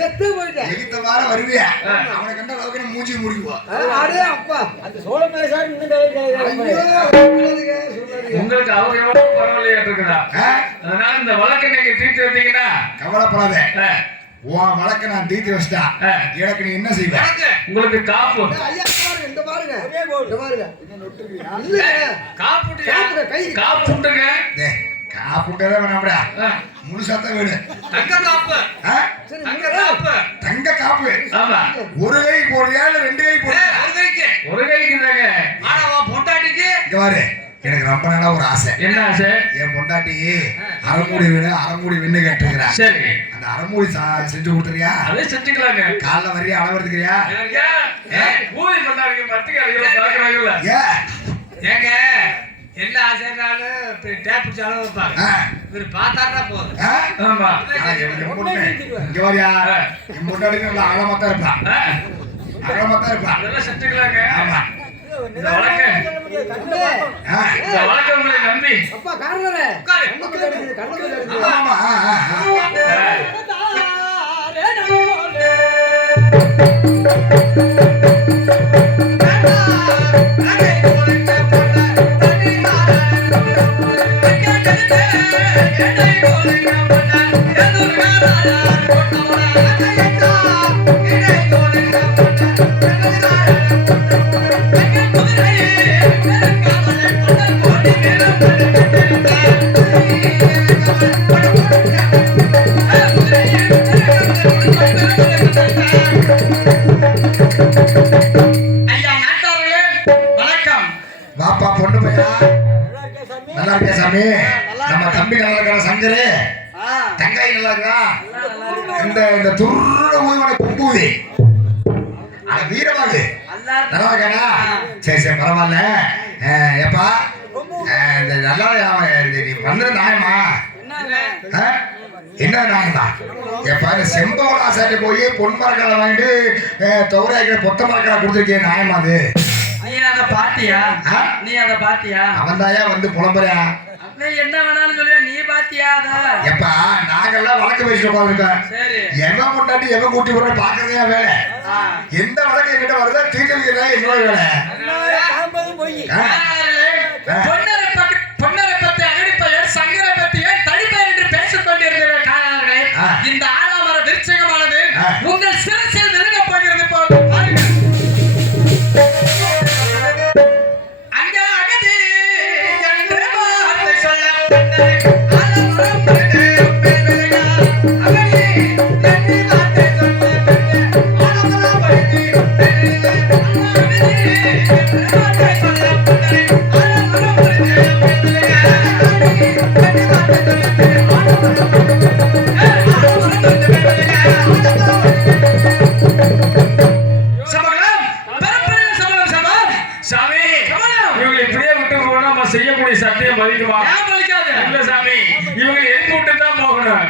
செத்து போயிட்டேன் எகித்த வார வருவியா அவனை கண்ட அளவுக்கு மூஞ்சி முடிக்குவோம் அடே அப்பா அந்த சோழ பேசாரு உங்களுக்கு அவர் எவ்வளவு பரவாயில்லையா இருக்குதா அதனால இந்த வழக்கை நீங்க தீர்த்து வந்தீங்கன்னா கவலைப்படாத உன் வழக்க நான் தீர்த்து வச்சிட்டா எனக்கு நீ என்ன செய்வ உங்களுக்கு காப்பு ஐயா பாருங்க இந்த பாருங்க இந்த பாருங்க இல்ல காப்புட்டு கை காப்புட்டுங்க காப்புட்டதே வேணாம்டா முழுசாத்தான் வேணு தங்க காப்பு தங்க காப்பு தங்க காப்பு ஆமா ஒரு கை போடுறியா இல்ல 2 கை போடுறியா ஒரு கைக்கு ஒரு கைக்கு தாங்க ஆனா பொண்டாட்டிக்கு இங்க பாரு எனக்கு ரொம்ப நாளா ஒரு ஆசை. என்ன ஆசை? என் பொண்டாட்டி அரைமூடி விண்ணு கேட்டுக்கிறா. சரி, அந்த அரைமூடி செஞ்சு கொடுத்துறியா? அதே செஞ்சுக்கலாங்க. காலைல வரையா அளவெடுத்துக்கிறியா? ஊதி பண்ணாங்க பத்திரிக்கை பாக்குறாங்கல்ல. ஏங்க எல்லா ஆசைனாலும் டேப் பிடிச்சாலும் வைப்பாங்க. இவர் பார்த்தாருன்னா போதும். ஆமா, இங்க வரியா? என் பொண்டாட்டி நல்லா அகலமாத்தான் இருப்பா. அகலமாத்தான் இருப்பா. அதெல்லாம் செஞ்சுக்கலாங்க. ஆமா, இந்த வழக்கம் உங்களை நம்பி. அப்பா காரணரே கண்ணு ஆமா. வாப்பா பொண்ணு பையா, நல்லா இருக்கே சாமி. நம்ம தம்பி நல்லா இருக்கிற சங்கரு, தங்காய் நல்லா இருக்கா? இந்த துருட ஊய்வனை கும்பூதி அந்த வீரவாகு நல்லா இருக்கானா? சரி பரவாயில்ல. ஏப்பா இந்த நல்லா நீ வந்தது நியாயமா? என்ன நியாயமா? ஏப்பா இந்த செம்பவளா சாட்டை போய் பொன் மரக்கால வாங்கிட்டு தொகராய்க்கிற பொத்த மரக்கால கொடுத்துருக்கேன், நியாயமா அது? நீ அத பாத்தியா? அவன் தாயா வந்து புலம்புறியா? என்ன வேணாலும் சொல்லியா? நீ பாத்தியா? எப்பா நாங்கெல்லாம் வழக்கு பேசிட்டு உட்காந்துருக்கோம். எவன் கொண்டாட்டி எவன் கூட்டி போற பாக்குறதே வேலை. எந்த வழக்கு கிட்ட வருதா தீர்த்து வைக்கிறதா என்னோட வேலை. பொன்னரை பத்தி அகடிப்பையர் சங்கரை பத்தி ஏன் தடிப்பையர் என்று பேசிக் கொண்டிருக்கிற காரணங்களே, இந்த ஆலாமர விருட்சகமானது உங்கள் சிரசில் விழுக போகிறது. பாருங்கள், அங்க அகதி என்று வார்த்தை சொல்ல ஆலமரம் அகதி என்று வார்த்தை சொல்ல ஆலமரம் அகதி செய்யக்கூடிய சத்தியம் மதிக்குமா? இல்ல சாமி, இவங்க எழுப்பி விட்டு தான் போகணும்.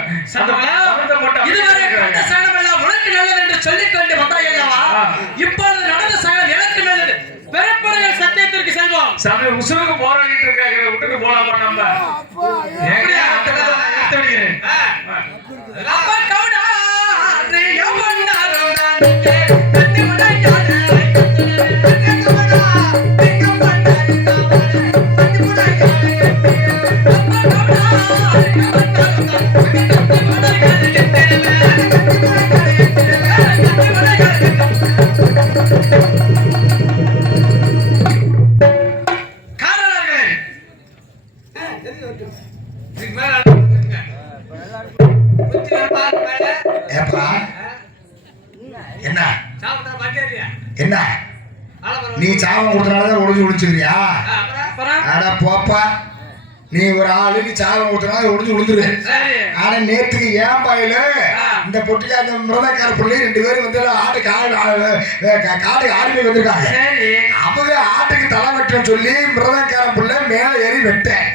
இதுவரை கண்ட சகலம் எல்லாம் உனக்கு நல்லது என்று சொல்லிக் கொண்டு வந்தாயல்லவா, இப்போது நடந்த சகலம் எனக்கு நல்லது. பெறப்பொருள் சத்தியத்திற்கு செல்வோம். சாமி உசுருக்கு போராடிட்டு இருக்காங்க, விட்டுட்டு போலாமா நம்ம? அப்பா கவுடா என்ன நீ சாபம் கொடுத்தனாலதான் ஒளிஞ்சு ஒளிச்சுக்கிறியா? ஆனா போப்பா, நீ ஒரு ஆளு நீ சாபம் கொடுத்தனால ஒளிஞ்சு விழுந்துரு. ஆனா நேற்றுக்கு ஏன் பாயில இந்த பொட்டிக்கார மிருதக்கார பிள்ளை 2 பேரும் வந்து காட்டுக்கு ஆடி போய் வந்திருக்காங்க. அவங்க ஆட்டுக்கு தலை வெட்டுன்னு சொல்லி மிருதக்கார பிள்ளை மேல ஏறி வெட்டேன்.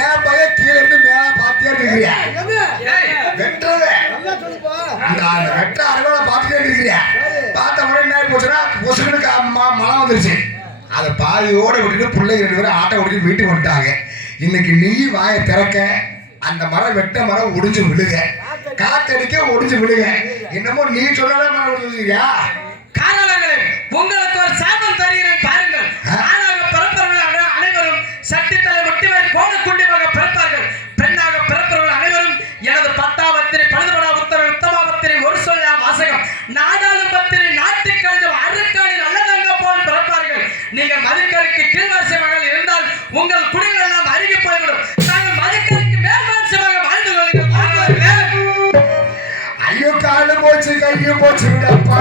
ஏன் பையன் கீழே இருந்து மேல பாத்தியா இருக்கிறியா? வெட்டுறது அந்த வெட்ட அறுவடை பார்த்துட்டே இருக்கிறியா? பார்த்த உடனே என்ன போச்சுன்னா பொசுக்கு மழை வந்துருச்சு. அதை பாதியோட விட்டுட்டு பிள்ளைங்க 2 பேரும் ஆட்டை ஓட்டிட்டு வீட்டுக்கு வந்துட்டாங்க. இன்னைக்கு நீ வாயை திறக்க அந்த மரம் வெட்ட மரம் ஒடிஞ்சு விழுக, காத்தடிக்க ஒடிஞ்சு விழுக. என்னமோ நீ சொல்லவே மரம் ஒடிஞ்சிருக்கியா? காரணங்களே, உங்களுக்கு ஒரு சாபம் தருகிறேன் பாருங்கள். ஆணாக பிறப்பவர்கள் அனைவரும் சட்டித்தலை முட்டிவாய் கோண குண்டிமாக பிறப்பார்கள். பெண்ணாக பிறப்பவர்கள் அனைவரும் எனது 10ஆவத்தினை பழுதுபடா உத்தரவு உத்தமாவத்தினை ஒரு சொல்லா வாசகம் நாடாளும் பத்திரை நாட்டுக் கழகம் அருக்காணி நல்லதங்க போல் பிறப்பார்கள். நீங்கள் மதுக்கரைக்கு கீழ்வாசி மகள் இருந்தால் உங்கள் குடிகள் எல்லாம் அருகி போய்விடும். நாங்கள் மதுக்கரைக்கு மேல்வாசியாக வாழ்ந்து கொள்கிறோம். ஐயோ காலு போச்சு கையும் போச்சு விடப்பா.